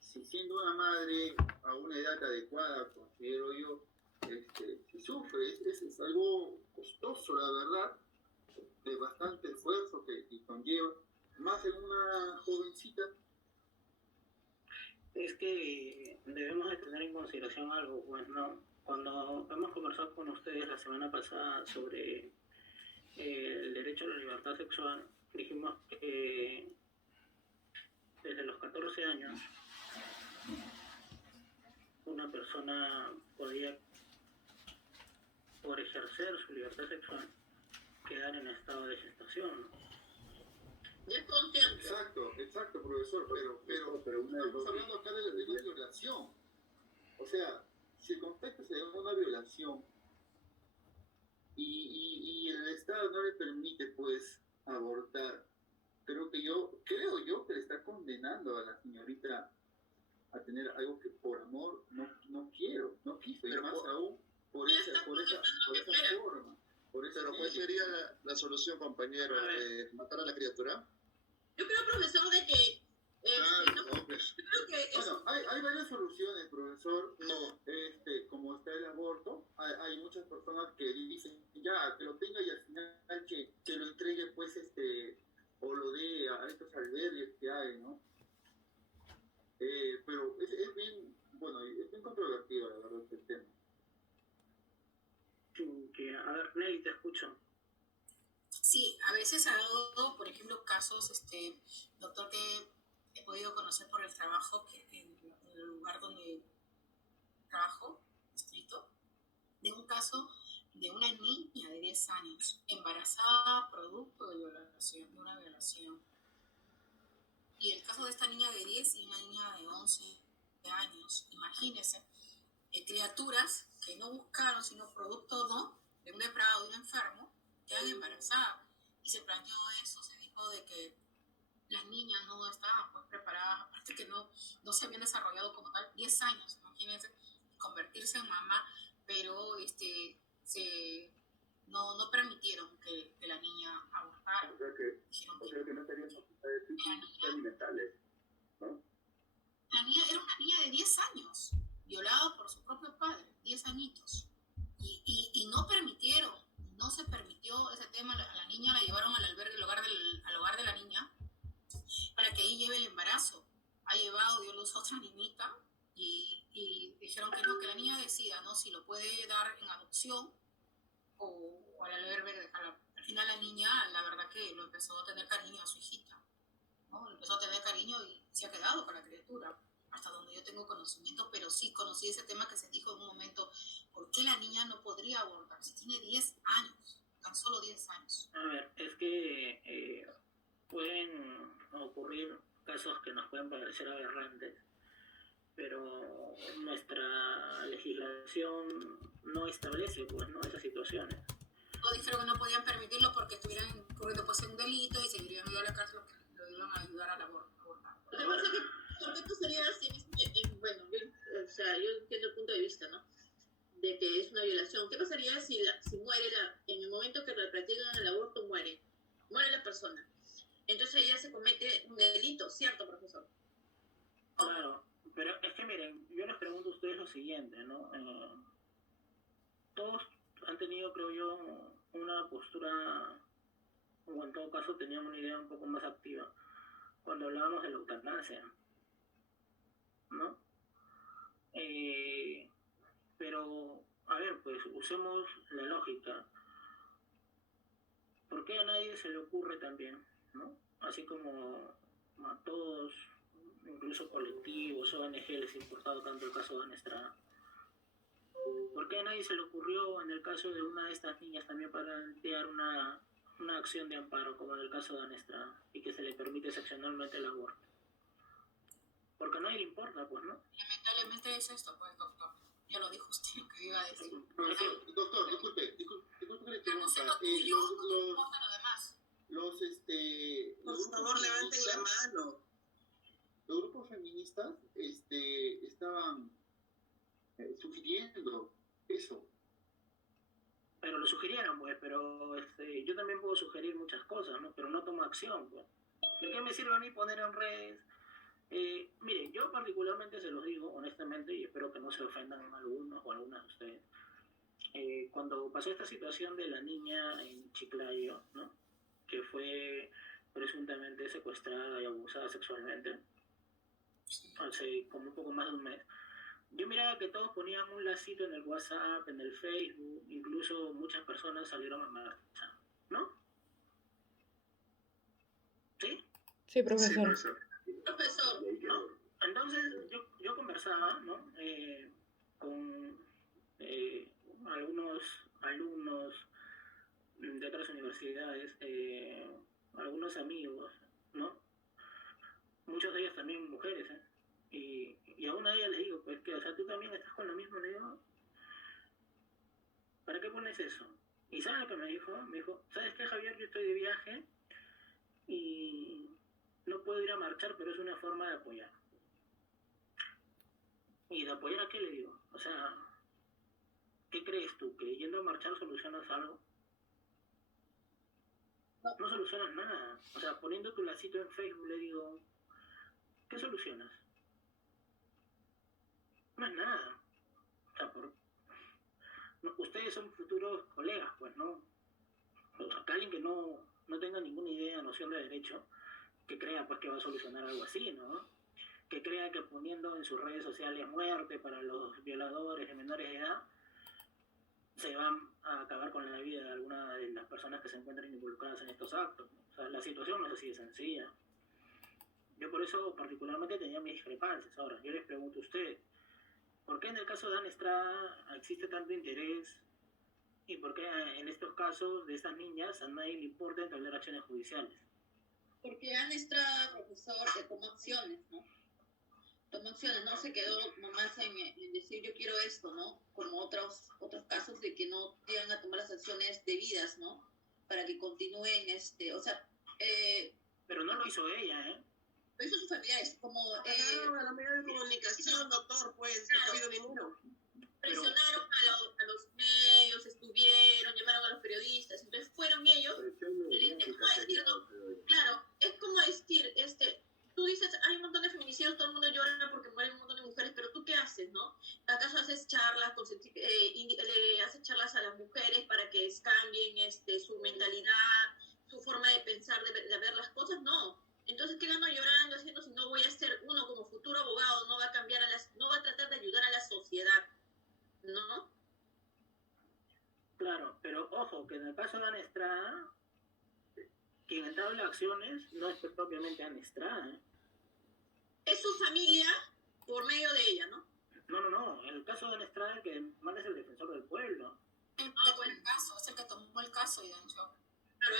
Si siendo una madre a una edad adecuada, considero yo, se sufre. Es algo costoso, la verdad, de bastante esfuerzo que conlleva, más en una jovencita. Es que debemos de tener en consideración algo, pues, ¿no? Cuando hemos conversado con ustedes la semana pasada sobre el derecho a la libertad sexual, dijimos que desde los 14 años una persona podía, por ejercer su libertad sexual, quedar en estado de gestación, ¿no? Exacto, profesor, pero estamos hablando acá de una violación. O sea, si el contexto se llama una violación y el Estado no le permite, pues, abortar, creo yo que le está condenando a la señorita a tener algo que por amor no quiso, y más aún por esa forma. Pero ¿cuál sería la solución, compañero? ¿Matar a la criatura? Yo creo, profesor, de que... Bueno, hay varias soluciones, profesor. Como está el aborto, hay muchas personas que dicen ya, que lo tenga y al final que lo entregue, pues, o lo dé a estos albergues que hay, ¿no? Pero es bien, bueno, es bien controvertido, la verdad, este tema. A ver, Nelly, te escucho. Sí, a veces ha dado, por ejemplo, casos, doctor, que he podido conocer por el trabajo, que en el lugar donde trabajo, distrito, de un caso de una niña de 10 años embarazada producto de una violación. Y el caso de esta niña de 10 y una niña de 11 años, imagínense, criaturas que no buscaron, sino producto de un depravado, de un enfermo, quedan embarazadas. Y se planteó eso, se dijo de que las niñas no estaban pues preparadas, aparte que no se habían desarrollado como tal, 10 años, imagínense, convertirse en mamá, pero no permitieron que la niña abortara. O sea que no tenían capacidades alimentales, ¿no? La niña era una niña de 10 años, violada por su propio padre, 10 añitos. Y no permitieron, no se permitió ese tema. A la niña la llevaron al albergue, al hogar de la niña, para que ahí lleve el embarazo. Ha llevado, dio luz a otra niñita y dijeron que no, que la niña decida, ¿no? Si lo puede dar en adopción o al albergue dejarla. Al final la niña, la verdad que lo empezó a tener cariño a su hijita, ¿no? Empezó a tener cariño y se ha quedado con la criatura, hasta donde yo tengo conocimiento, pero sí conocí ese tema que se dijo en un momento, ¿por qué la niña no podría abortar si tiene 10 años, tan solo 10 años? A ver, es que pueden ocurrir casos que nos pueden parecer aberrantes, pero nuestra legislación no establece, pues, ¿no?, esas situaciones. O dijeron que no podían permitirlo porque estuvieran incurriendo pues en un delito y se irían a la cárcel, porque lo iban a ayudar al aborto. Lo que pasa es que, ¿por qué tú serías, bueno, o sea, yo entiendo el punto de vista, ¿no? De que es una violación. ¿Qué pasaría si muere en el momento que le practican el aborto, muere la persona? Entonces ella se comete un delito, ¿cierto, profesor? Claro, pero es que miren, yo les pregunto a ustedes lo siguiente, ¿no? Todos han tenido, creo yo, una postura, o en todo caso tenían una idea un poco más activa cuando hablábamos de la eutanasia, ¿no? Pero, a ver, pues usemos la lógica. ¿Por qué a nadie se le ocurre también, ¿no? Así como a todos, incluso colectivos, ONG, les ha importado tanto el caso de Ana Estrada? ¿Por qué a nadie se le ocurrió en el caso de una de estas niñas también plantear una una acción de amparo, como en el caso de Ana Estrada, y que se le permite excepcionalmente el aborto. Porque a nadie le importa, pues, ¿no? Lamentablemente es esto, pues, doctor. Ya lo dijo usted lo que iba a decir. Doctor, disculpe que le pregunta. Por favor, levanten la mano. Los grupos feministas estaban sugiriendo eso. Pero lo sugirieron, pues, pero yo también puedo sugerir muchas cosas, ¿no? Pero no tomo acción, pues. ¿De qué me sirve a mí poner en redes? Miren, yo particularmente se los digo honestamente y espero que no se ofendan algunos o algunas de ustedes. Cuando pasó esta situación de la niña en Chiclayo, ¿no? Que fue presuntamente secuestrada y abusada sexualmente hace como un poco más de un mes, yo miraba que todos ponían un lacito en el WhatsApp, en el Facebook, incluso muchas personas salieron a marchar, ¿no? ¿Sí? Sí, profesor. Sí, profesor. ¿No? Entonces yo conversaba, ¿no? Con algunos alumnos de otras universidades, algunos amigos, ¿no? Muchos de ellos también mujeres, ¿eh? Y a una de ellas le digo, pues que, o sea, tú también estás con lo mismo, le digo, ¿para qué pones eso? Y ¿sabes lo que me dijo? Me dijo, ¿sabes qué, Javier? Yo estoy de viaje y no puedo ir a marchar, pero es una forma de apoyar. ¿Y de apoyar a qué le digo? O sea, ¿qué crees tú? ¿Que yendo a marchar solucionas algo? No solucionas nada. O sea, poniendo tu lacito en Facebook le digo, ¿qué solucionas? No es nada. O sea, ustedes son futuros colegas, pues, ¿no? O sea, que alguien que no tenga ninguna idea, noción de derecho, que crea pues que va a solucionar algo así, ¿no? Que crea que poniendo en sus redes sociales muerte para los violadores de menores de edad, se van a acabar con la vida de alguna de las personas que se encuentran involucradas en estos actos, ¿no? O sea, la situación no es así de sencilla. Yo por eso particularmente tenía mis discrepancias. Ahora, yo les pregunto a ustedes, ¿por qué en el caso de Ana Estrada existe tanto interés? ¿Y por qué en estos casos de estas niñas a nadie le importa entablar acciones judiciales? Porque Ana Estrada, profesor, tomó acciones, ¿no? Tomó acciones, no se quedó nomás en decir yo quiero esto, ¿no? Como otros casos de que no llegan a tomar las acciones debidas, ¿no? Para que continúen, o sea... Pero no lo hizo ella, ¿eh? Lo hizo sus familiares, como... a los medios de comunicación, doctor, pues, no ha habido ninguno. Presionaron a los medios, estuvieron, llamaron a los periodistas, entonces fueron ellos, claro, es como decir, tú dices, hay un montón de feminicidios, todo el mundo llora porque mueren un montón de mujeres, pero ¿tú qué haces, no? ¿Acaso haces charlas, haces charlas a las mujeres para que cambien su mentalidad, su forma de pensar, de ver las cosas? No. Entonces, ¿qué gano llorando, haciendo si no voy a ser uno como futuro abogado, no va a cambiar no va a tratar de ayudar a la sociedad, ¿no? Claro, pero ojo, que en el caso de Ana Estrada, quien entabla acciones no es propiamente Ana Estrada, ¿eh? Es su familia por medio de ella, ¿no? No, en el caso de Ana Estrada el que demanda es el defensor del pueblo. El caso, es el que tomó el caso y hecho. Claro,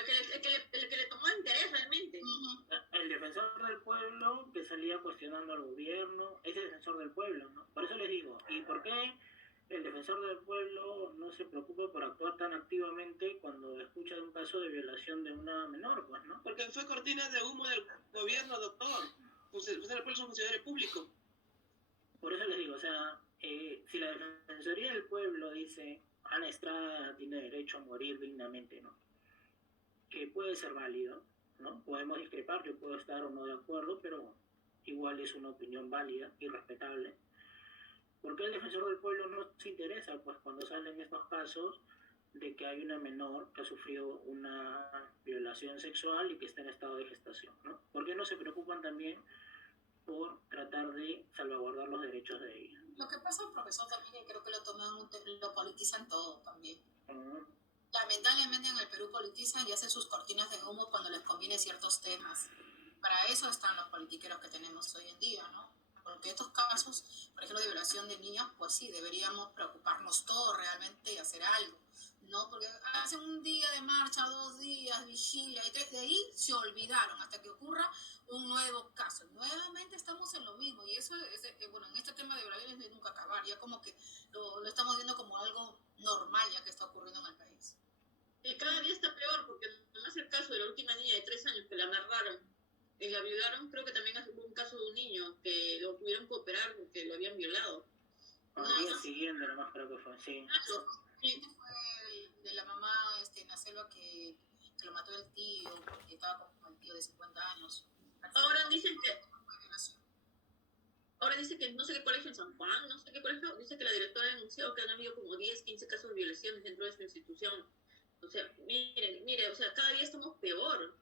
el que le tomó interés realmente. El defensor del pueblo que salía cuestionando al gobierno, ese defensor del pueblo, ¿no? Por eso les digo, ¿y por qué el defensor del pueblo no se preocupa por actuar tan activamente cuando escucha de un caso de violación de una menor, pues, ¿no? Porque fue cortina de humo del gobierno, doctor. Pues el pueblo es un funcionario público. Por eso les digo, o sea, si la Defensoría del Pueblo dice Ana Estrada tiene derecho a morir dignamente, ¿no? Que puede ser válido, ¿no? Podemos discrepar, yo puedo estar o no de acuerdo, pero igual es una opinión válida y respetable. ¿Por qué el defensor del pueblo no se interesa? Pues cuando salen estos casos de que hay una menor que ha sufrido una violación sexual y que está en estado de gestación, ¿no? ¿Por qué no se preocupan también por tratar de salvaguardar los derechos de ella? Lo que pasa, profesor, también que creo que lo politizan todo también. Lamentablemente en el Perú politizan y hacen sus cortinas de humo cuando les conviene ciertos temas. Para eso están los politiqueros que tenemos hoy en día, ¿no? Porque estos casos, por ejemplo, de violación de niñas, pues sí, deberíamos preocuparnos todos realmente y hacer algo, ¿no? Porque hacen un día de marcha, 2 días, vigilia, y 3 de ahí se olvidaron hasta que ocurra un nuevo caso. Nuevamente estamos en lo mismo, y eso es, bueno, en este tema de Brasil es de nunca acabar, ya como que lo estamos viendo como algo normal ya que está ocurriendo en el país. Y cada día está peor, porque además el caso de la última niña de 3 años que la amarraron y la violaron, creo que también hubo un caso de un niño que lo tuvieron que operar porque lo habían violado. Al día siguiente nomás creo que fue, sí. Sí, fue el de la mamá en la selva que lo mató el tío, porque estaba con el tío de 50 años. Ahora dicen que no sé qué colegio en San Juan, no sé qué colegio, dice que la directora denunció que han habido como 10, 15 casos de violaciones dentro de su institución. O sea, mire, o sea, cada día estamos peor.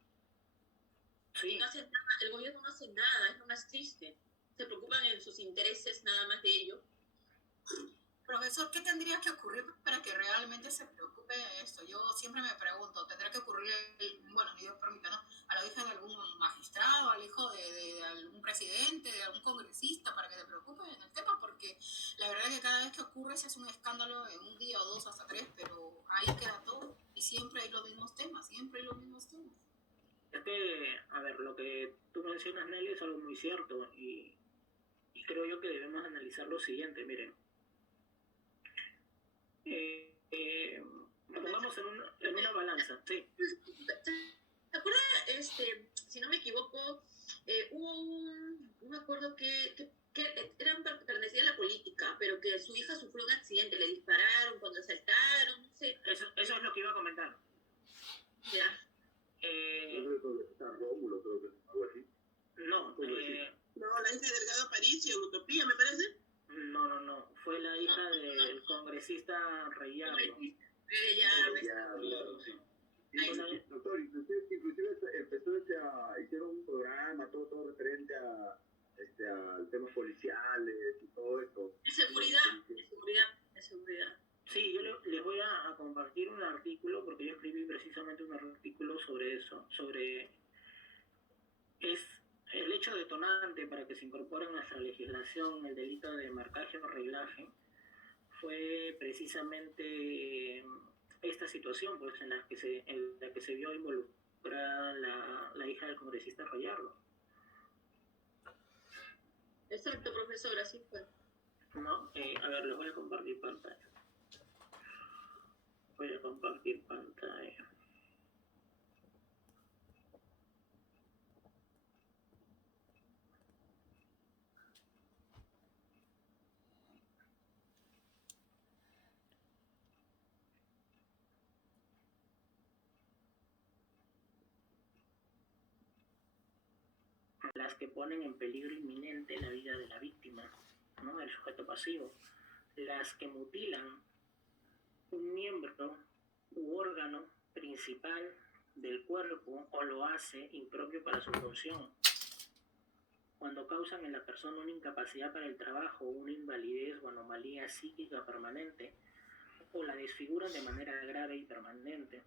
Sí. Y no hacen nada, el gobierno no hace nada, es lo más triste. Se preocupan en sus intereses, nada más de ello. Profesor, ¿qué tendría que ocurrir para que realmente se preocupe de esto? Yo siempre me pregunto, ¿tendría que ocurrir, bueno, ni Dios permita, ¿no? A la hija de algún magistrado, al hijo de algún presidente, de algún congresista, para que se preocupe en el tema? Porque la verdad es que cada vez que ocurre se hace un escándalo en un día o 2, hasta 3, pero ahí queda todo. Y siempre hay los mismos temas, Es que, a ver, lo que tú mencionas, Nelly, es algo muy cierto, y creo yo que debemos analizar lo siguiente, miren. Pongamos en una balanza, sí. ¿Te acuerdas, si no me equivoco, no me acuerdo que pertenecía a la política, pero que su hija sufrió un accidente, le dispararon cuando asaltaron, no sé. Eso es lo que iba a comentar. Ya. Rómulo, creo que algo así. No, No, la hija de Delgado Aparicio, Utopía, me parece. No. Fue la hija del congresista Reyardo. Doctor, inclusive hicieron un programa, todo referente a temas policiales y todo esto. De seguridad. Sí, yo les voy a compartir un artículo, porque yo escribí precisamente un artículo sobre eso, es el hecho detonante para que se incorpore en nuestra legislación el delito de marcaje o reglaje, fue precisamente esta situación, pues, en la que se vio involucrada la hija del congresista Reyardo. Exacto, profesor, así fue. ¿No? A ver, les voy a compartir pantalla. Las que ponen en peligro inminente la vida de la víctima, ¿no? El sujeto pasivo. Las que mutilan un miembro u órgano principal del cuerpo o lo hace impropio para su función. Cuando causan en la persona una incapacidad para el trabajo, una invalidez o anomalía psíquica permanente, o la desfiguran de manera grave y permanente.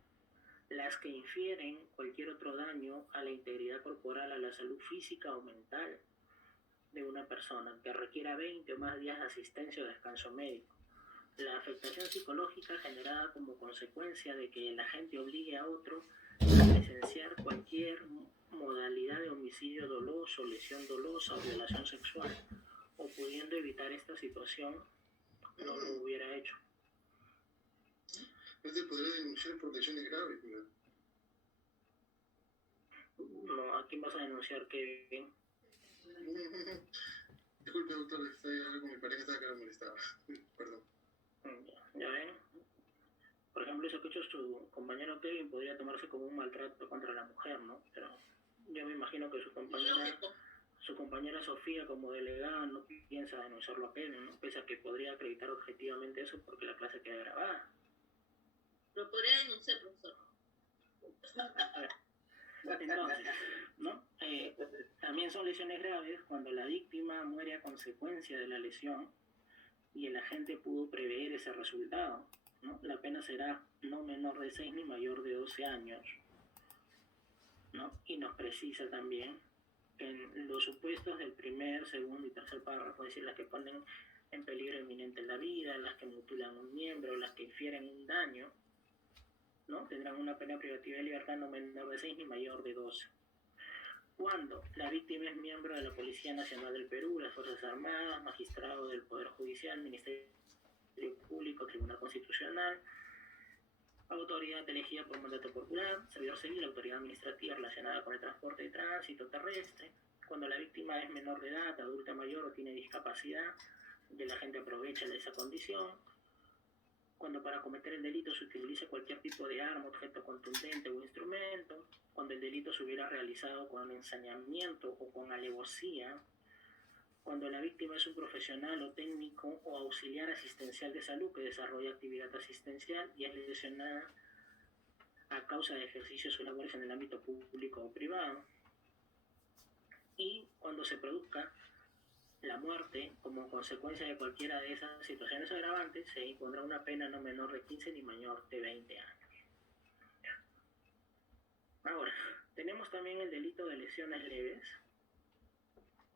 Las que infieren cualquier otro daño a la integridad corporal, a la salud física o mental de una persona, que requiera 20 o más días de asistencia o descanso médico. La afectación psicológica generada como consecuencia de que el agente obligue a otro a presenciar cualquier modalidad de homicidio doloso, lesión dolosa o violación sexual, o pudiendo evitar esta situación, no lo hubiera hecho. No te podrá denunciar por lesiones graves, ¿no? No, ¿a quién vas a denunciar, Kevin? Disculpe, doctor, estoy hablando con mi pareja, estaba que me molestaba. Perdón. Ya ven. Por ejemplo, eso que ha hecho su compañero Kevin podría tomarse como un maltrato contra la mujer, ¿no? Pero yo me imagino que su compañera Sofía, como delegada, no piensa denunciarlo a Kevin, ¿no? Pese a que podría acreditar objetivamente eso porque la clase queda grabada. Lo podría denunciar, profesor. A ver. Entonces, ¿no? También son lesiones graves cuando la víctima muere a consecuencia de la lesión y el agente pudo prever ese resultado, ¿no? La pena será no menor de 6 ni mayor de 12 años, ¿no? Y nos precisa también que en los supuestos del primer, segundo y tercer párrafo, es decir, las que ponen en peligro inminente la vida, las que mutilan un miembro, las que infieren un daño, ¿no? Tendrán una pena privativa de libertad no menor de 6 ni mayor de 12. Cuando la víctima es miembro de la Policía Nacional del Perú, las Fuerzas Armadas, magistrado del Poder Judicial, Ministerio Público, Tribunal Constitucional, autoridad elegida por mandato popular, servidor civil, autoridad administrativa relacionada con el transporte y tránsito terrestre. Cuando la víctima es menor de edad, adulta mayor o tiene discapacidad, y el agente aprovecha de esa condición. Cuando para cometer el delito se utiliza cualquier tipo de arma, objeto contundente o instrumento. Cuando el delito se hubiera realizado con ensañamiento o con alevosía. Cuando la víctima es un profesional o técnico o auxiliar asistencial de salud que desarrolla actividad asistencial y es lesionada a causa de ejercicios o labores en el ámbito público o privado. Y cuando se produzca la muerte como consecuencia de cualquiera de esas situaciones agravantes, se impondrá una pena no menor de 15 ni mayor de 20 años. Ahora, tenemos también el delito de lesiones leves,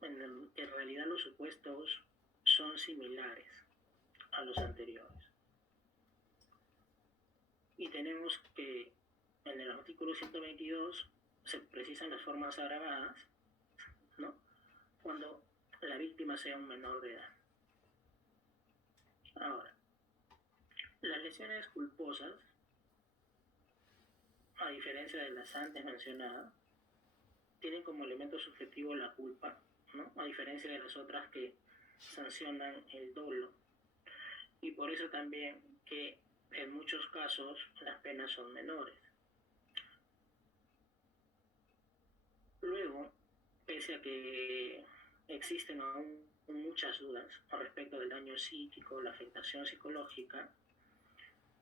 en realidad los supuestos son similares a los anteriores. Y tenemos que en el artículo 122 se precisan las formas agravadas, ¿no? Cuando la víctima sea un menor de edad. Ahora, las lesiones culposas, a diferencia de las antes mencionadas, tienen como elemento subjetivo la culpa, ¿no? A diferencia de las otras que sancionan el dolo. Y por eso también que en muchos casos las penas son menores. Luego, pese a que existen aún muchas dudas al respecto del daño psíquico, la afectación psicológica,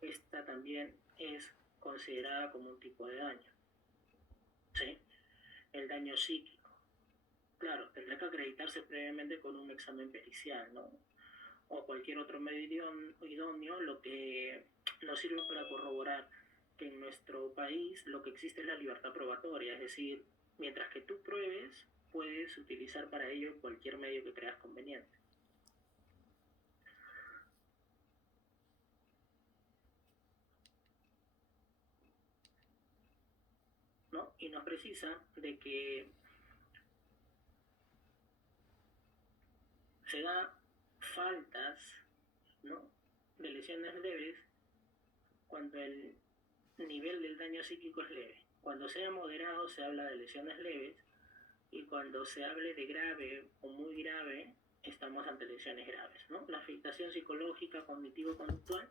esta también es considerada como un tipo de daño. ¿Sí? El daño psíquico. Claro, tendrá que acreditarse previamente con un examen pericial, ¿no? O cualquier otro medio idóneo, lo que nos sirve para corroborar que en nuestro país lo que existe es la libertad probatoria, es decir, mientras que tú pruebes, puedes utilizar para ello cualquier medio que creas conveniente. ¿No? Y nos precisa de que se da faltas, ¿no?, de lesiones leves cuando el nivel del daño psíquico es leve. Cuando sea moderado se habla de lesiones leves, y cuando se hable de grave o muy grave estamos ante lesiones graves, ¿no? La afectación psicológica, cognitivo-conductual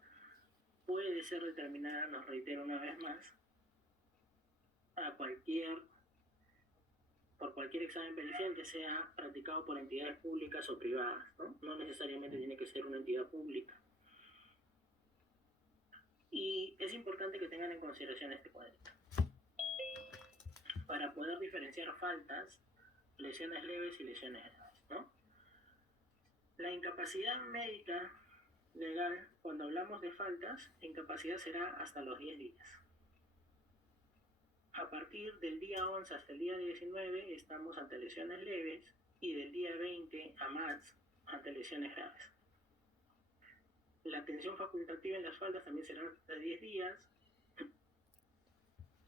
puede ser determinada, nos reitero una vez más, por cualquier examen pericial que sea practicado por entidades públicas o privadas, ¿no? No necesariamente tiene que ser una entidad pública. Y es importante que tengan en consideración este cuadrito. Para poder diferenciar faltas, lesiones leves y lesiones graves, ¿no? La incapacidad médica legal, cuando hablamos de faltas, la incapacidad será hasta los 10 días. A partir del día 11 hasta el día 19 estamos ante lesiones leves y del día 20 a más ante lesiones graves. La atención facultativa en las faltas también será hasta 10 días.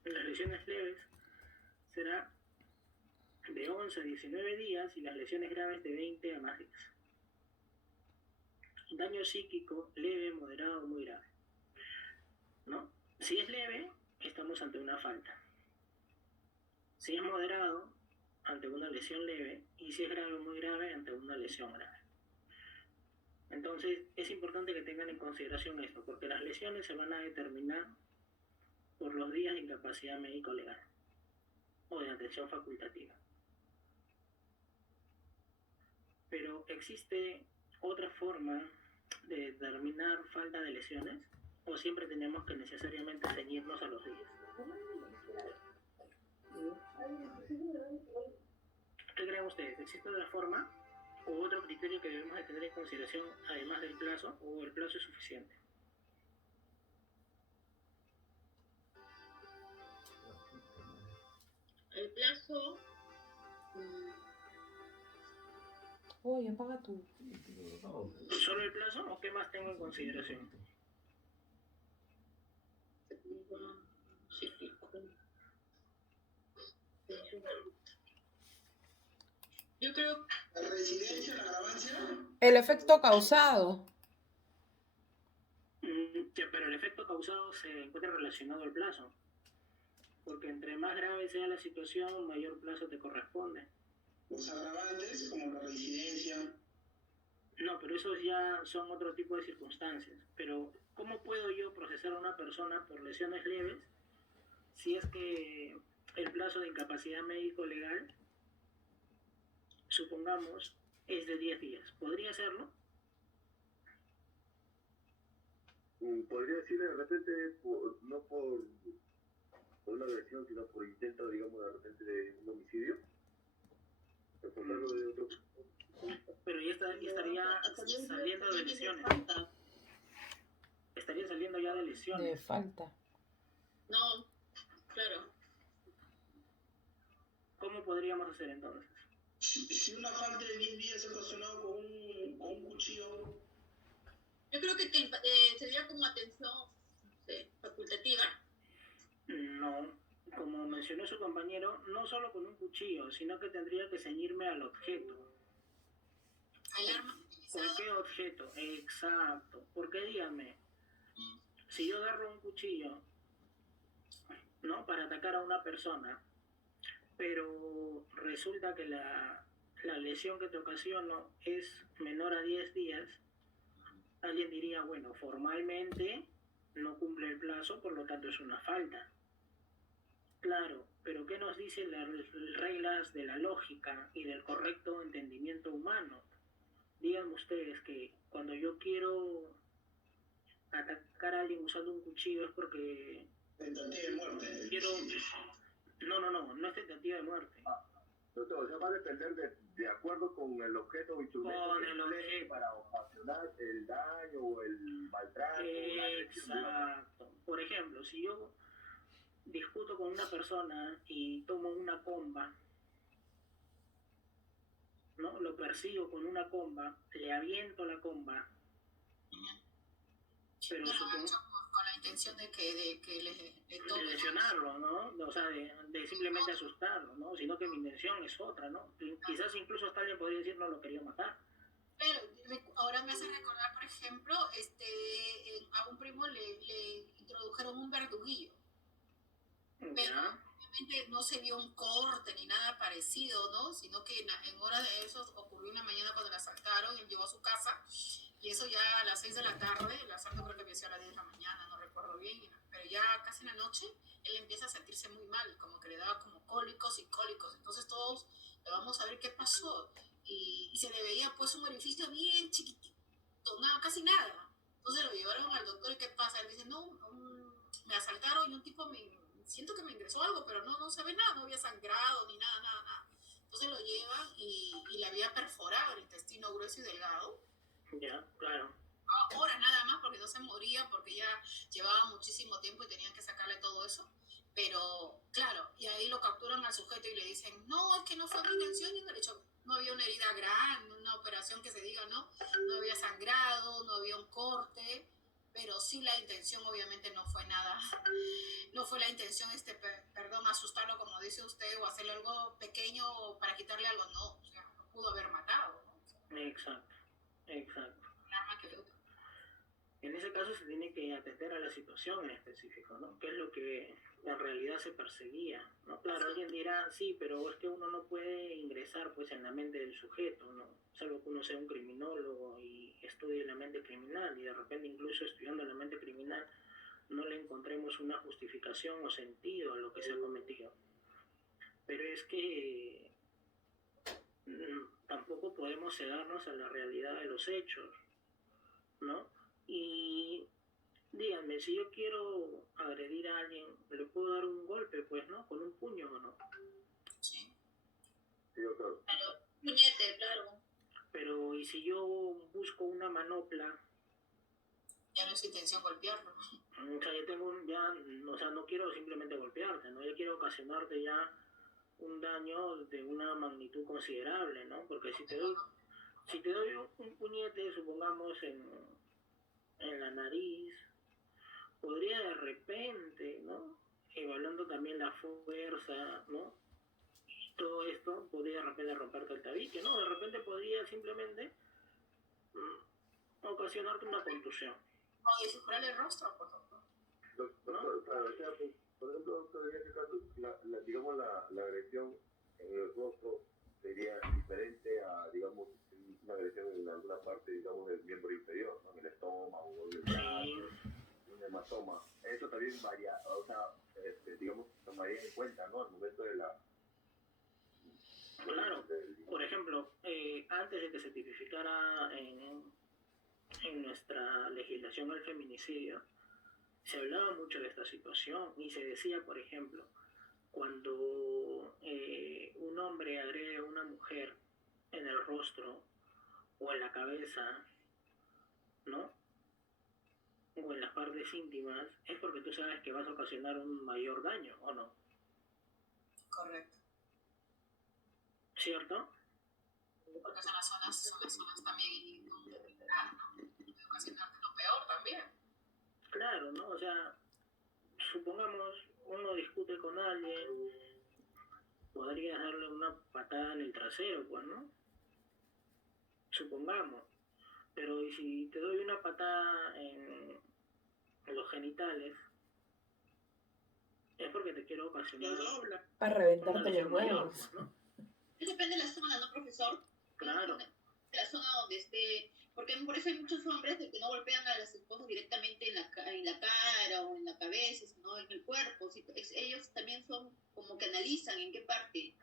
En las lesiones leves será de 11 a 19 días y las lesiones graves de 20 a más días. Daño psíquico leve, moderado, muy grave, ¿no? Si es leve, estamos ante una falta. Si es moderado, ante una lesión leve, y si es grave o muy grave, ante una lesión grave. Entonces, es importante que tengan en consideración esto, porque las lesiones se van a determinar por los días de incapacidad médico-legal o de atención facultativa. Pero ¿existe otra forma de determinar falta de lesiones? ¿O siempre tenemos que necesariamente ceñirnos a los días? ¿Qué creen ustedes? ¿Existe otra forma o otro criterio que debemos de tener en consideración además del plazo, o el plazo es suficiente? El plazo... Oye, apaga tu... ¿Solo el plazo o qué más tengo en consideración? Yo creo... ¿La reincidencia, la agravancia? El efecto causado. Pero el efecto causado se encuentra relacionado al plazo. Porque entre más grave sea la situación, mayor plazo te corresponde. Los agravantes, como la reincidencia. No, pero esos ya son otro tipo de circunstancias. Pero, ¿cómo puedo yo procesar a una persona por lesiones leves si es que el plazo de incapacidad médico legal, supongamos, es de 10 días? ¿Podría hacerlo? Podría decirle de repente, no por una agresión, sino por intento, digamos, de repente de un homicidio. Reportarlo de otro. Pero ya estaría saliendo de lesiones. Estaría saliendo ya de lesiones. De falta. No, claro. ¿Cómo podríamos hacer entonces? Si una falta de 10 días es ocasionado con un cuchillo. Yo creo que sería como atención facultativa. No, como mencionó su compañero, no solo con un cuchillo, sino que tendría que ceñirme al objeto. ¿Al arma? ¿Con qué objeto? Exacto. Porque dígame, si yo agarro un cuchillo, ¿no?, para atacar a una persona, pero resulta que la lesión que te ocasiono es menor a 10 días, alguien diría, bueno, formalmente no cumple el plazo, por lo tanto es una falta. Claro, pero ¿qué nos dicen las reglas de la lógica y del correcto entendimiento humano? Díganme ustedes que cuando yo quiero atacar a alguien usando un cuchillo es porque tentativa de muerte. Quiero... No es tentativa de muerte. Doctor, se va a depender de acuerdo con el objeto o instrumento Con que el emplee para ocasionar el daño o el maltrato. Exacto. Por ejemplo, si yo discuto con una persona y tomo una comba, ¿no? Lo persigo con una comba, le aviento la comba, pero supongo... Con la intención de que le toque, de lesionarlo, ¿no? O sea, de simplemente asustarlo, ¿no? Sino que mi intención es otra, ¿no? Quizás incluso hasta alguien podría decir no lo quería matar. Pero ahora me hace recordar, por ejemplo, a un primo le introdujeron un verduguillo. Pero obviamente no se vio un corte ni nada parecido, ¿no? Sino que en horas de eso ocurrió una mañana cuando la asaltaron, él llegó a su casa y eso ya a las 6 de la tarde, el asalto creo que empezó a las 10 de la mañana, no recuerdo bien, pero ya casi en la noche él empieza a sentirse muy mal, como que le daba como cólicos, entonces todos le vamos a ver qué pasó y se le veía pues un orificio bien chiquitito, casi nada. Entonces lo llevaron al doctor y ¿qué pasa? Él dice, no, me asaltaron y un tipo siento que me ingresó algo, pero no se ve nada, no había sangrado ni nada. Entonces lo llevan y le había perforado el intestino grueso y delgado. Ya, claro. Horas nada más porque no se moría, porque ya llevaba muchísimo tiempo y tenían que sacarle todo eso. Pero, claro, y ahí lo capturan al sujeto y le dicen, no, es que no fue mi intención, y no había una herida grande, una operación que se diga, no había sangrado, no había un corte, pero sí la intención obviamente no fue nada, no fue la intención, asustarlo como dice usted, o hacerle algo pequeño para quitarle algo, no, o sea, lo pudo haber matado, ¿no? Exacto. Un arma que le otro. En ese caso se tiene que atender a la situación en específico, ¿no? ¿Qué es lo que en realidad se perseguía? ¿No? Claro, alguien dirá, sí, pero es que uno no puede ingresar pues en la mente del sujeto, ¿no? Salvo que uno sea un criminólogo y estudie la mente criminal y de repente incluso estudiando la mente criminal no le encontremos una justificación o sentido a lo que se ha cometido. Pero es que tampoco podemos cegarnos a la realidad de los hechos, ¿no? Y díganme, si yo quiero agredir a alguien, ¿le puedo dar un golpe, pues, no? ¿Con un puño o no? Sí. Sí, doctor. Claro, puñete, claro. Pero, ¿y si yo busco una manopla? Ya no es intención golpearlo. O sea, no quiero simplemente golpearte, ¿no? Yo quiero ocasionarte ya un daño de una magnitud considerable, ¿no? Porque si te doy un puñete, supongamos, en la nariz, podría de repente, ¿no? Evaluando también la fuerza, ¿no? todo esto podría de repente romperte el tabique, ¿no? De repente podría simplemente ocasionarte una contusión. No, y suturar el rostro, por ejemplo. Doctor, claro, o sea, pues, por ejemplo, doctor, en este caso, digamos, la agresión en el rostro sería diferente a, digamos, una agresión en alguna parte, digamos, del miembro inferior, ¿no? En el estómago, o en el brazo, un hematoma. Eso también varía, o sea, digamos, tomaría en cuenta, ¿no? Al momento de la... Claro, por ejemplo, antes de que se tipificara en nuestra legislación el feminicidio, se hablaba mucho de esta situación y se decía, por ejemplo, cuando un hombre agrede a una mujer en el rostro o en la cabeza, ¿no? O en las partes íntimas, es porque tú sabes que vas a ocasionar un mayor daño, ¿o no? Correcto. ¿Cierto? Porque son las zonas también donde penetrar, ¿no? Puede ocasionarte lo peor también. Claro, ¿no? O sea, supongamos uno discute con alguien, podrías darle una patada en el trasero, pues, ¿no? Supongamos. Pero ¿y si te doy una patada en los genitales? Es porque te quiero ocasionar Para reventarte los huevos. pues, ¿no? Depende de la zona, ¿no, profesor? Claro. De la zona donde esté... Porque por eso hay muchos hombres que no golpean a las esposas directamente en la cara o en la cabeza, sino en el cuerpo. Ellos también son como que analizan en qué parte.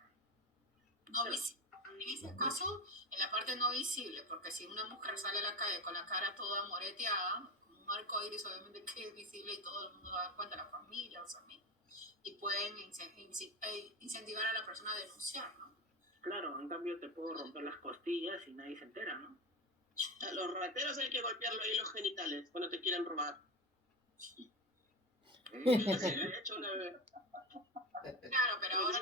No visible. En ese caso, en la parte no visible, porque si una mujer sale a la calle con la cara toda moreteada, como un arcoíris, obviamente que es visible y todo el mundo se da cuenta, la familia, los amigos, y pueden incentivar a la persona a denunciar, ¿no? Claro, en cambio te puedo romper las costillas y nadie se entera, ¿no? A los rateros hay que golpearlo ahí los genitales cuando te quieren robar. Así lo he hecho una vez. Claro, pero ahora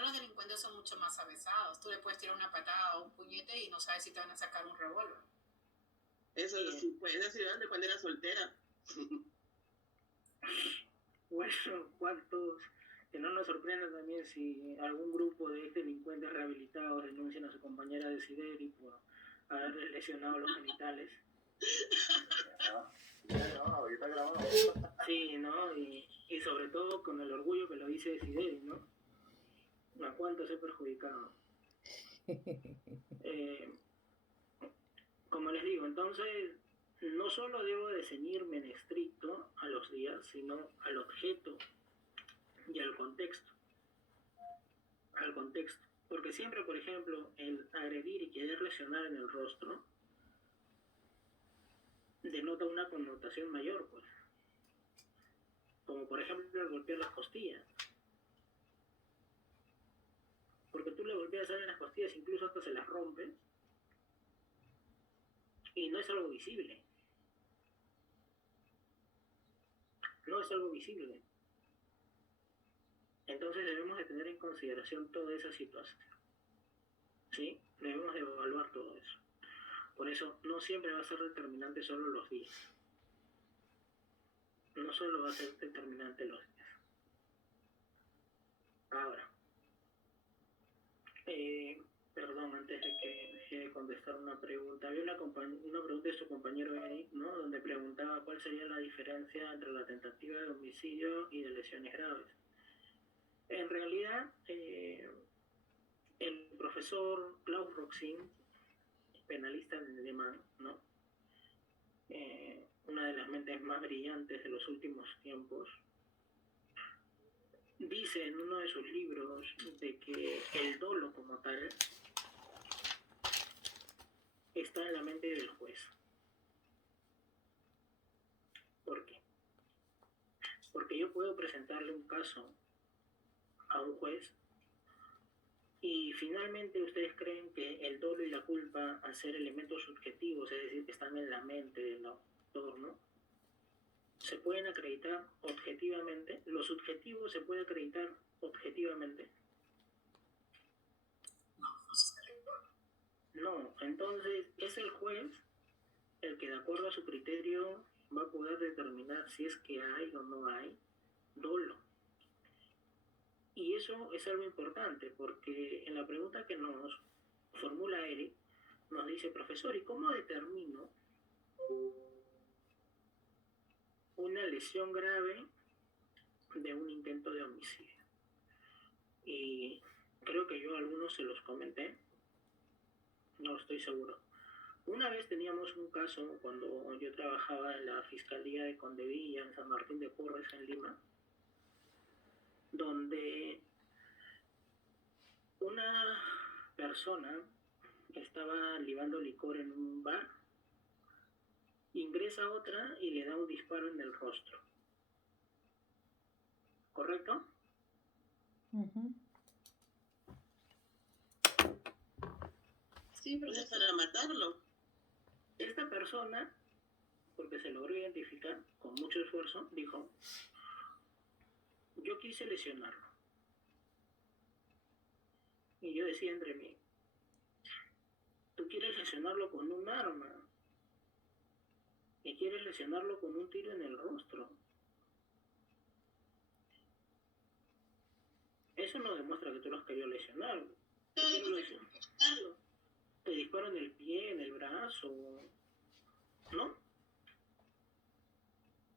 los delincuentes son mucho más avesados. Tú le puedes tirar una patada o un puñete y no sabes si te van a sacar un revólver. Eso sí, pues esa ciudad de cuando era soltera. Bueno, ¿cuántos? Que no nos sorprenda también si algún grupo de delincuentes rehabilitados denuncian a su compañera de Sideri por haberle lesionado los genitales. No, está grabado. Sí, ¿no? Y sobre todo con el orgullo que lo dice de Sideri, ¿no? ¿A cuántos he perjudicado? Como les digo, entonces, no solo debo de ceñirme en estricto a los días, sino al objeto y al contexto. Al contexto. Porque siempre, por ejemplo, el agredir y querer lesionar en el rostro denota una connotación mayor, pues. Como por ejemplo el golpear las costillas. Porque tú le golpeas a alguien las costillas, incluso hasta se las rompes, y no es algo visible. No es algo visible. Entonces debemos de tener en consideración toda esa situación. ¿Sí? Debemos de evaluar todo eso. Por eso no siempre va a ser determinante solo los días. No solo va a ser determinante los días. Ahora, perdón, antes de que deje de contestar una pregunta, había una pregunta de su compañero Eric, ¿no? Donde preguntaba cuál sería la diferencia entre la tentativa de homicidio y de lesiones graves. En realidad, el profesor Klaus Roxin, penalista en alemán, ¿no? Una de las mentes más brillantes de los últimos tiempos, dice en uno de sus libros de que el dolo como tal está en la mente del juez. ¿Por qué? Porque yo puedo presentarle un caso a un juez y finalmente ustedes creen que el dolo y la culpa, al ser elementos subjetivos, es decir, que están en la mente del autor, ¿no? Se pueden acreditar objetivamente. Lo subjetivo se puede acreditar objetivamente. No, entonces es el juez el que de acuerdo a su criterio va a poder determinar si es que hay o no hay dolo. Y eso es algo importante, porque en la pregunta que nos formula Eric, nos dice, profesor, ¿y cómo determino una lesión grave de un intento de homicidio? Y creo que yo a algunos se los comenté, no estoy seguro. Una vez teníamos un caso cuando yo trabajaba en la Fiscalía de Condevilla, en San Martín de Porres, en Lima, donde una persona estaba libando licor en un bar, ingresa otra y le da un disparo en el rostro. ¿Correcto? Sí, pero es para matarlo. Esta persona, porque se logró identificar con mucho esfuerzo, dijo, yo quise lesionarlo. Y yo decía entre mí, tú quieres lesionarlo con un arma y quieres lesionarlo con un tiro en el rostro. Eso no demuestra que tú lo has querido lesionar. Te disparo en el pie, en el brazo, ¿no?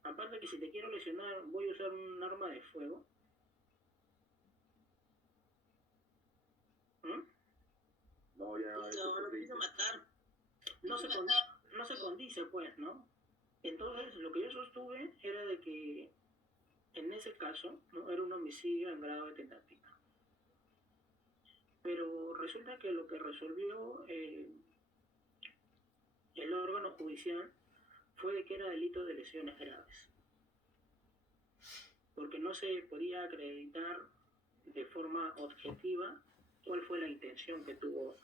Aparte que si te quiero lesionar, voy a usar un arma de fuego. No, ya. No, lo quiso matar. No se condice, pues, ¿no? Entonces, lo que yo sostuve era de que en ese caso, ¿no?, era un homicidio en grado de tentativa. Pero resulta que lo que resolvió el órgano judicial fue de que era delito de lesiones graves. Porque no se podía acreditar de forma objetiva cuál fue la intención que tuvo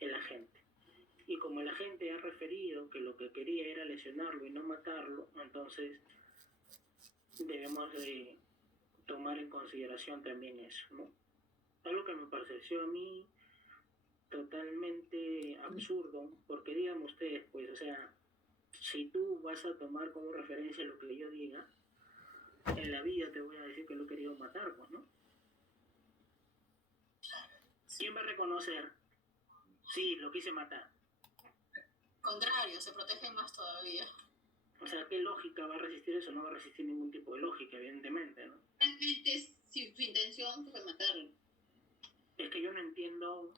el agente. Y como el agente ha referido que lo que quería era lesionarlo y no matarlo, entonces debemos de tomar en consideración también eso, ¿no? Algo que me pareció a mí totalmente absurdo, porque digan ustedes, pues, o sea, si tú vas a tomar como referencia lo que yo diga, en la vida te voy a decir que lo he querido matar, pues, ¿no? ¿Quién va a reconocer? Sí, lo quise matar. Contrario, se protegen más todavía. O sea, ¿qué lógica va a resistir eso? No va a resistir ningún tipo de lógica, evidentemente, ¿no? Realmente, si su intención fue matarlo. Es que yo no entiendo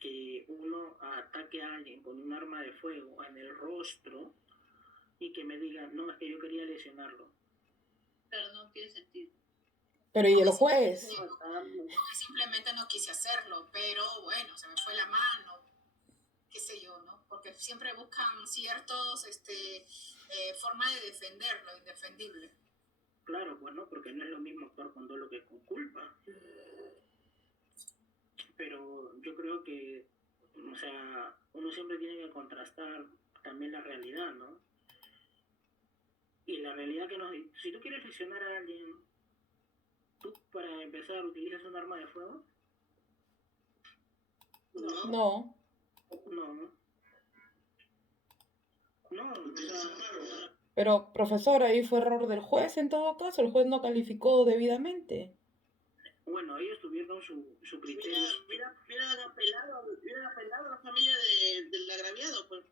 que uno ataque a alguien con un arma de fuego en el rostro y que me diga, no, es que yo quería lesionarlo. Pero no tiene sentido. Pero ¿y el juez? Simplemente no quise hacerlo, pero bueno, se me fue la mano, qué sé yo, ¿no? Porque siempre buscan ciertos formas de defender lo indefendible. Claro, bueno, porque no es lo mismo actuar con dolo que con culpa. Pero yo creo que, o sea, uno siempre tiene que contrastar también la realidad, ¿no? Y la realidad que nos... Si tú quieres lesionar a alguien, ¿tú para empezar utilizas un arma de fuego? No. No, o sea... Pero, profesor, ahí fue error del juez en todo caso. El juez no calificó debidamente. Bueno, ellos tuvieron su criterio. Hubieran apelado a la familia del agraviado, pues.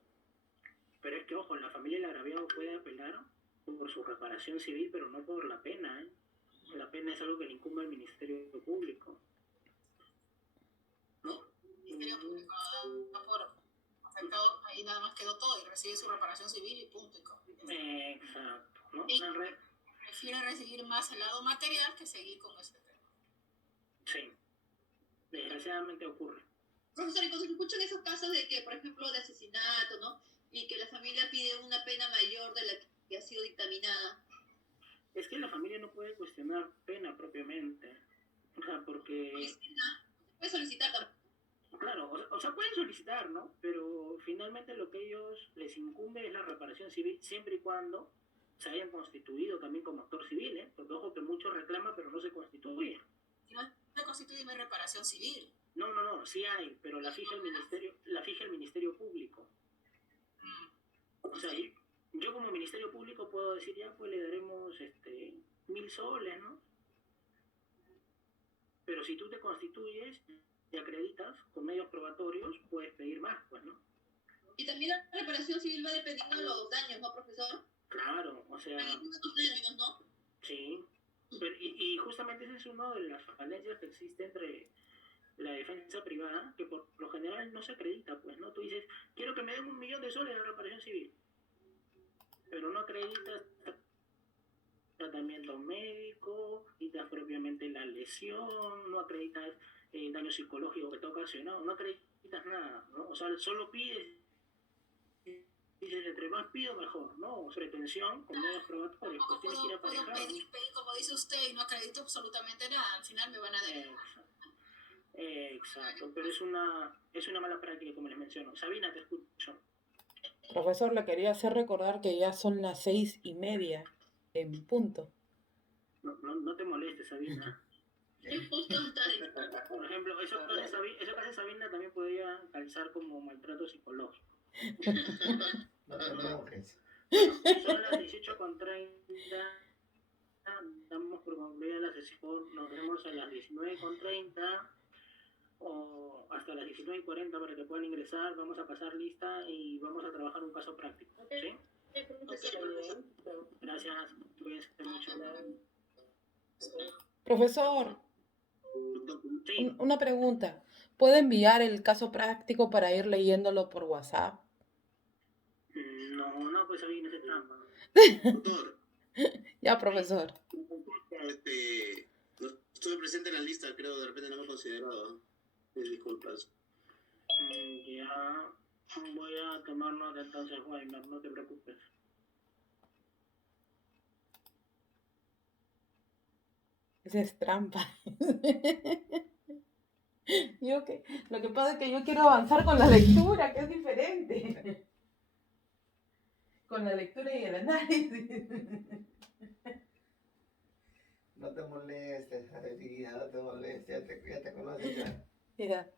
Pero es que, ojo, la familia del agraviado puede apelar por su reparación civil, pero no por la pena, ¿eh? La pena es algo que le incumbe al Ministerio Público. ¿No? El Ministerio Público da por afectado, ahí nada más quedó todo y recibe su reparación civil y punto. Exacto, ¿no? Y prefiere recibir más el lado material que seguir con ese tema. Sí, desgraciadamente ocurre. Profesor, y cuando se escuchan esos casos de que, por ejemplo, de asesinato, ¿no? Y que la familia pide una pena mayor de la que ha sido dictaminada. Es que la familia no puede cuestionar pena propiamente. O sea, porque... Puede solicitar también. Claro, o sea, pueden solicitar, ¿no? Pero finalmente lo que ellos les incumbe es la reparación civil, siempre y cuando se hayan constituido también como actor civil, ¿eh? Porque ojo que muchos reclaman, pero no se constituyen. No se constituye mi reparación civil. No, sí hay, pero la fija el Ministerio Público. O sea, yo como Ministerio Público puedo decir, ya, pues le daremos 1.000 soles, ¿no? Pero si tú te constituyes y acreditas con medios probatorios, puedes pedir más, pues, ¿no? Y también la reparación civil va dependiendo de los daños, ¿no, profesor? Claro, o sea... Hay algunos términos, ¿no? Sí, pero, y justamente ese es uno de las falencias que existe entre la defensa privada, que por lo general no se acredita, pues, ¿no? Tú dices, quiero que me den 1.000.000 de soles de reparación civil, pero no acreditas tratamiento médico, acreditas propiamente la lesión, no acreditas el daño psicológico que te ha ocasionado, no acreditas nada, ¿no? O sea, solo pides, dices, entre más pido mejor, ¿no? O pretensión con medios probatorios, pues tienes que ir Puedo aparejado. pedir, como dice usted, y no acredito absolutamente nada, al final me van a dejar. Exacto, pero es una mala práctica, como les menciono. Sabina, te escucho. Profesor, le quería hacer recordar que ya son las 6:30 en punto. No te molestes, Sabina. Por ejemplo, eso que hace Sabina también podría calzar como maltrato psicológico. Son las 18:30. Damos por concluida la sesión. Nos vemos a las 19:30 o hasta las 19:40 para que puedan ingresar. Vamos a pasar lista y vamos a trabajar un caso práctico. ¿Sí? Gracias. Cuídense mucho. Profesor, Sí. una pregunta. ¿Puede enviar el caso práctico para ir leyéndolo por WhatsApp? No, pues Sabina, ese trampa. Doctor, Ya, profesor. no estuve presente en la lista, creo, de repente no me he considerado. Disculpas. Ya voy a tomar nota entonces, Weimar, no te preocupes. Esa es trampa. Lo que pasa es que yo quiero avanzar con la lectura, que es diferente. Con la lectura y el análisis. No te molestes, Adelina, no te molestes, ya te conoces ya. Mira.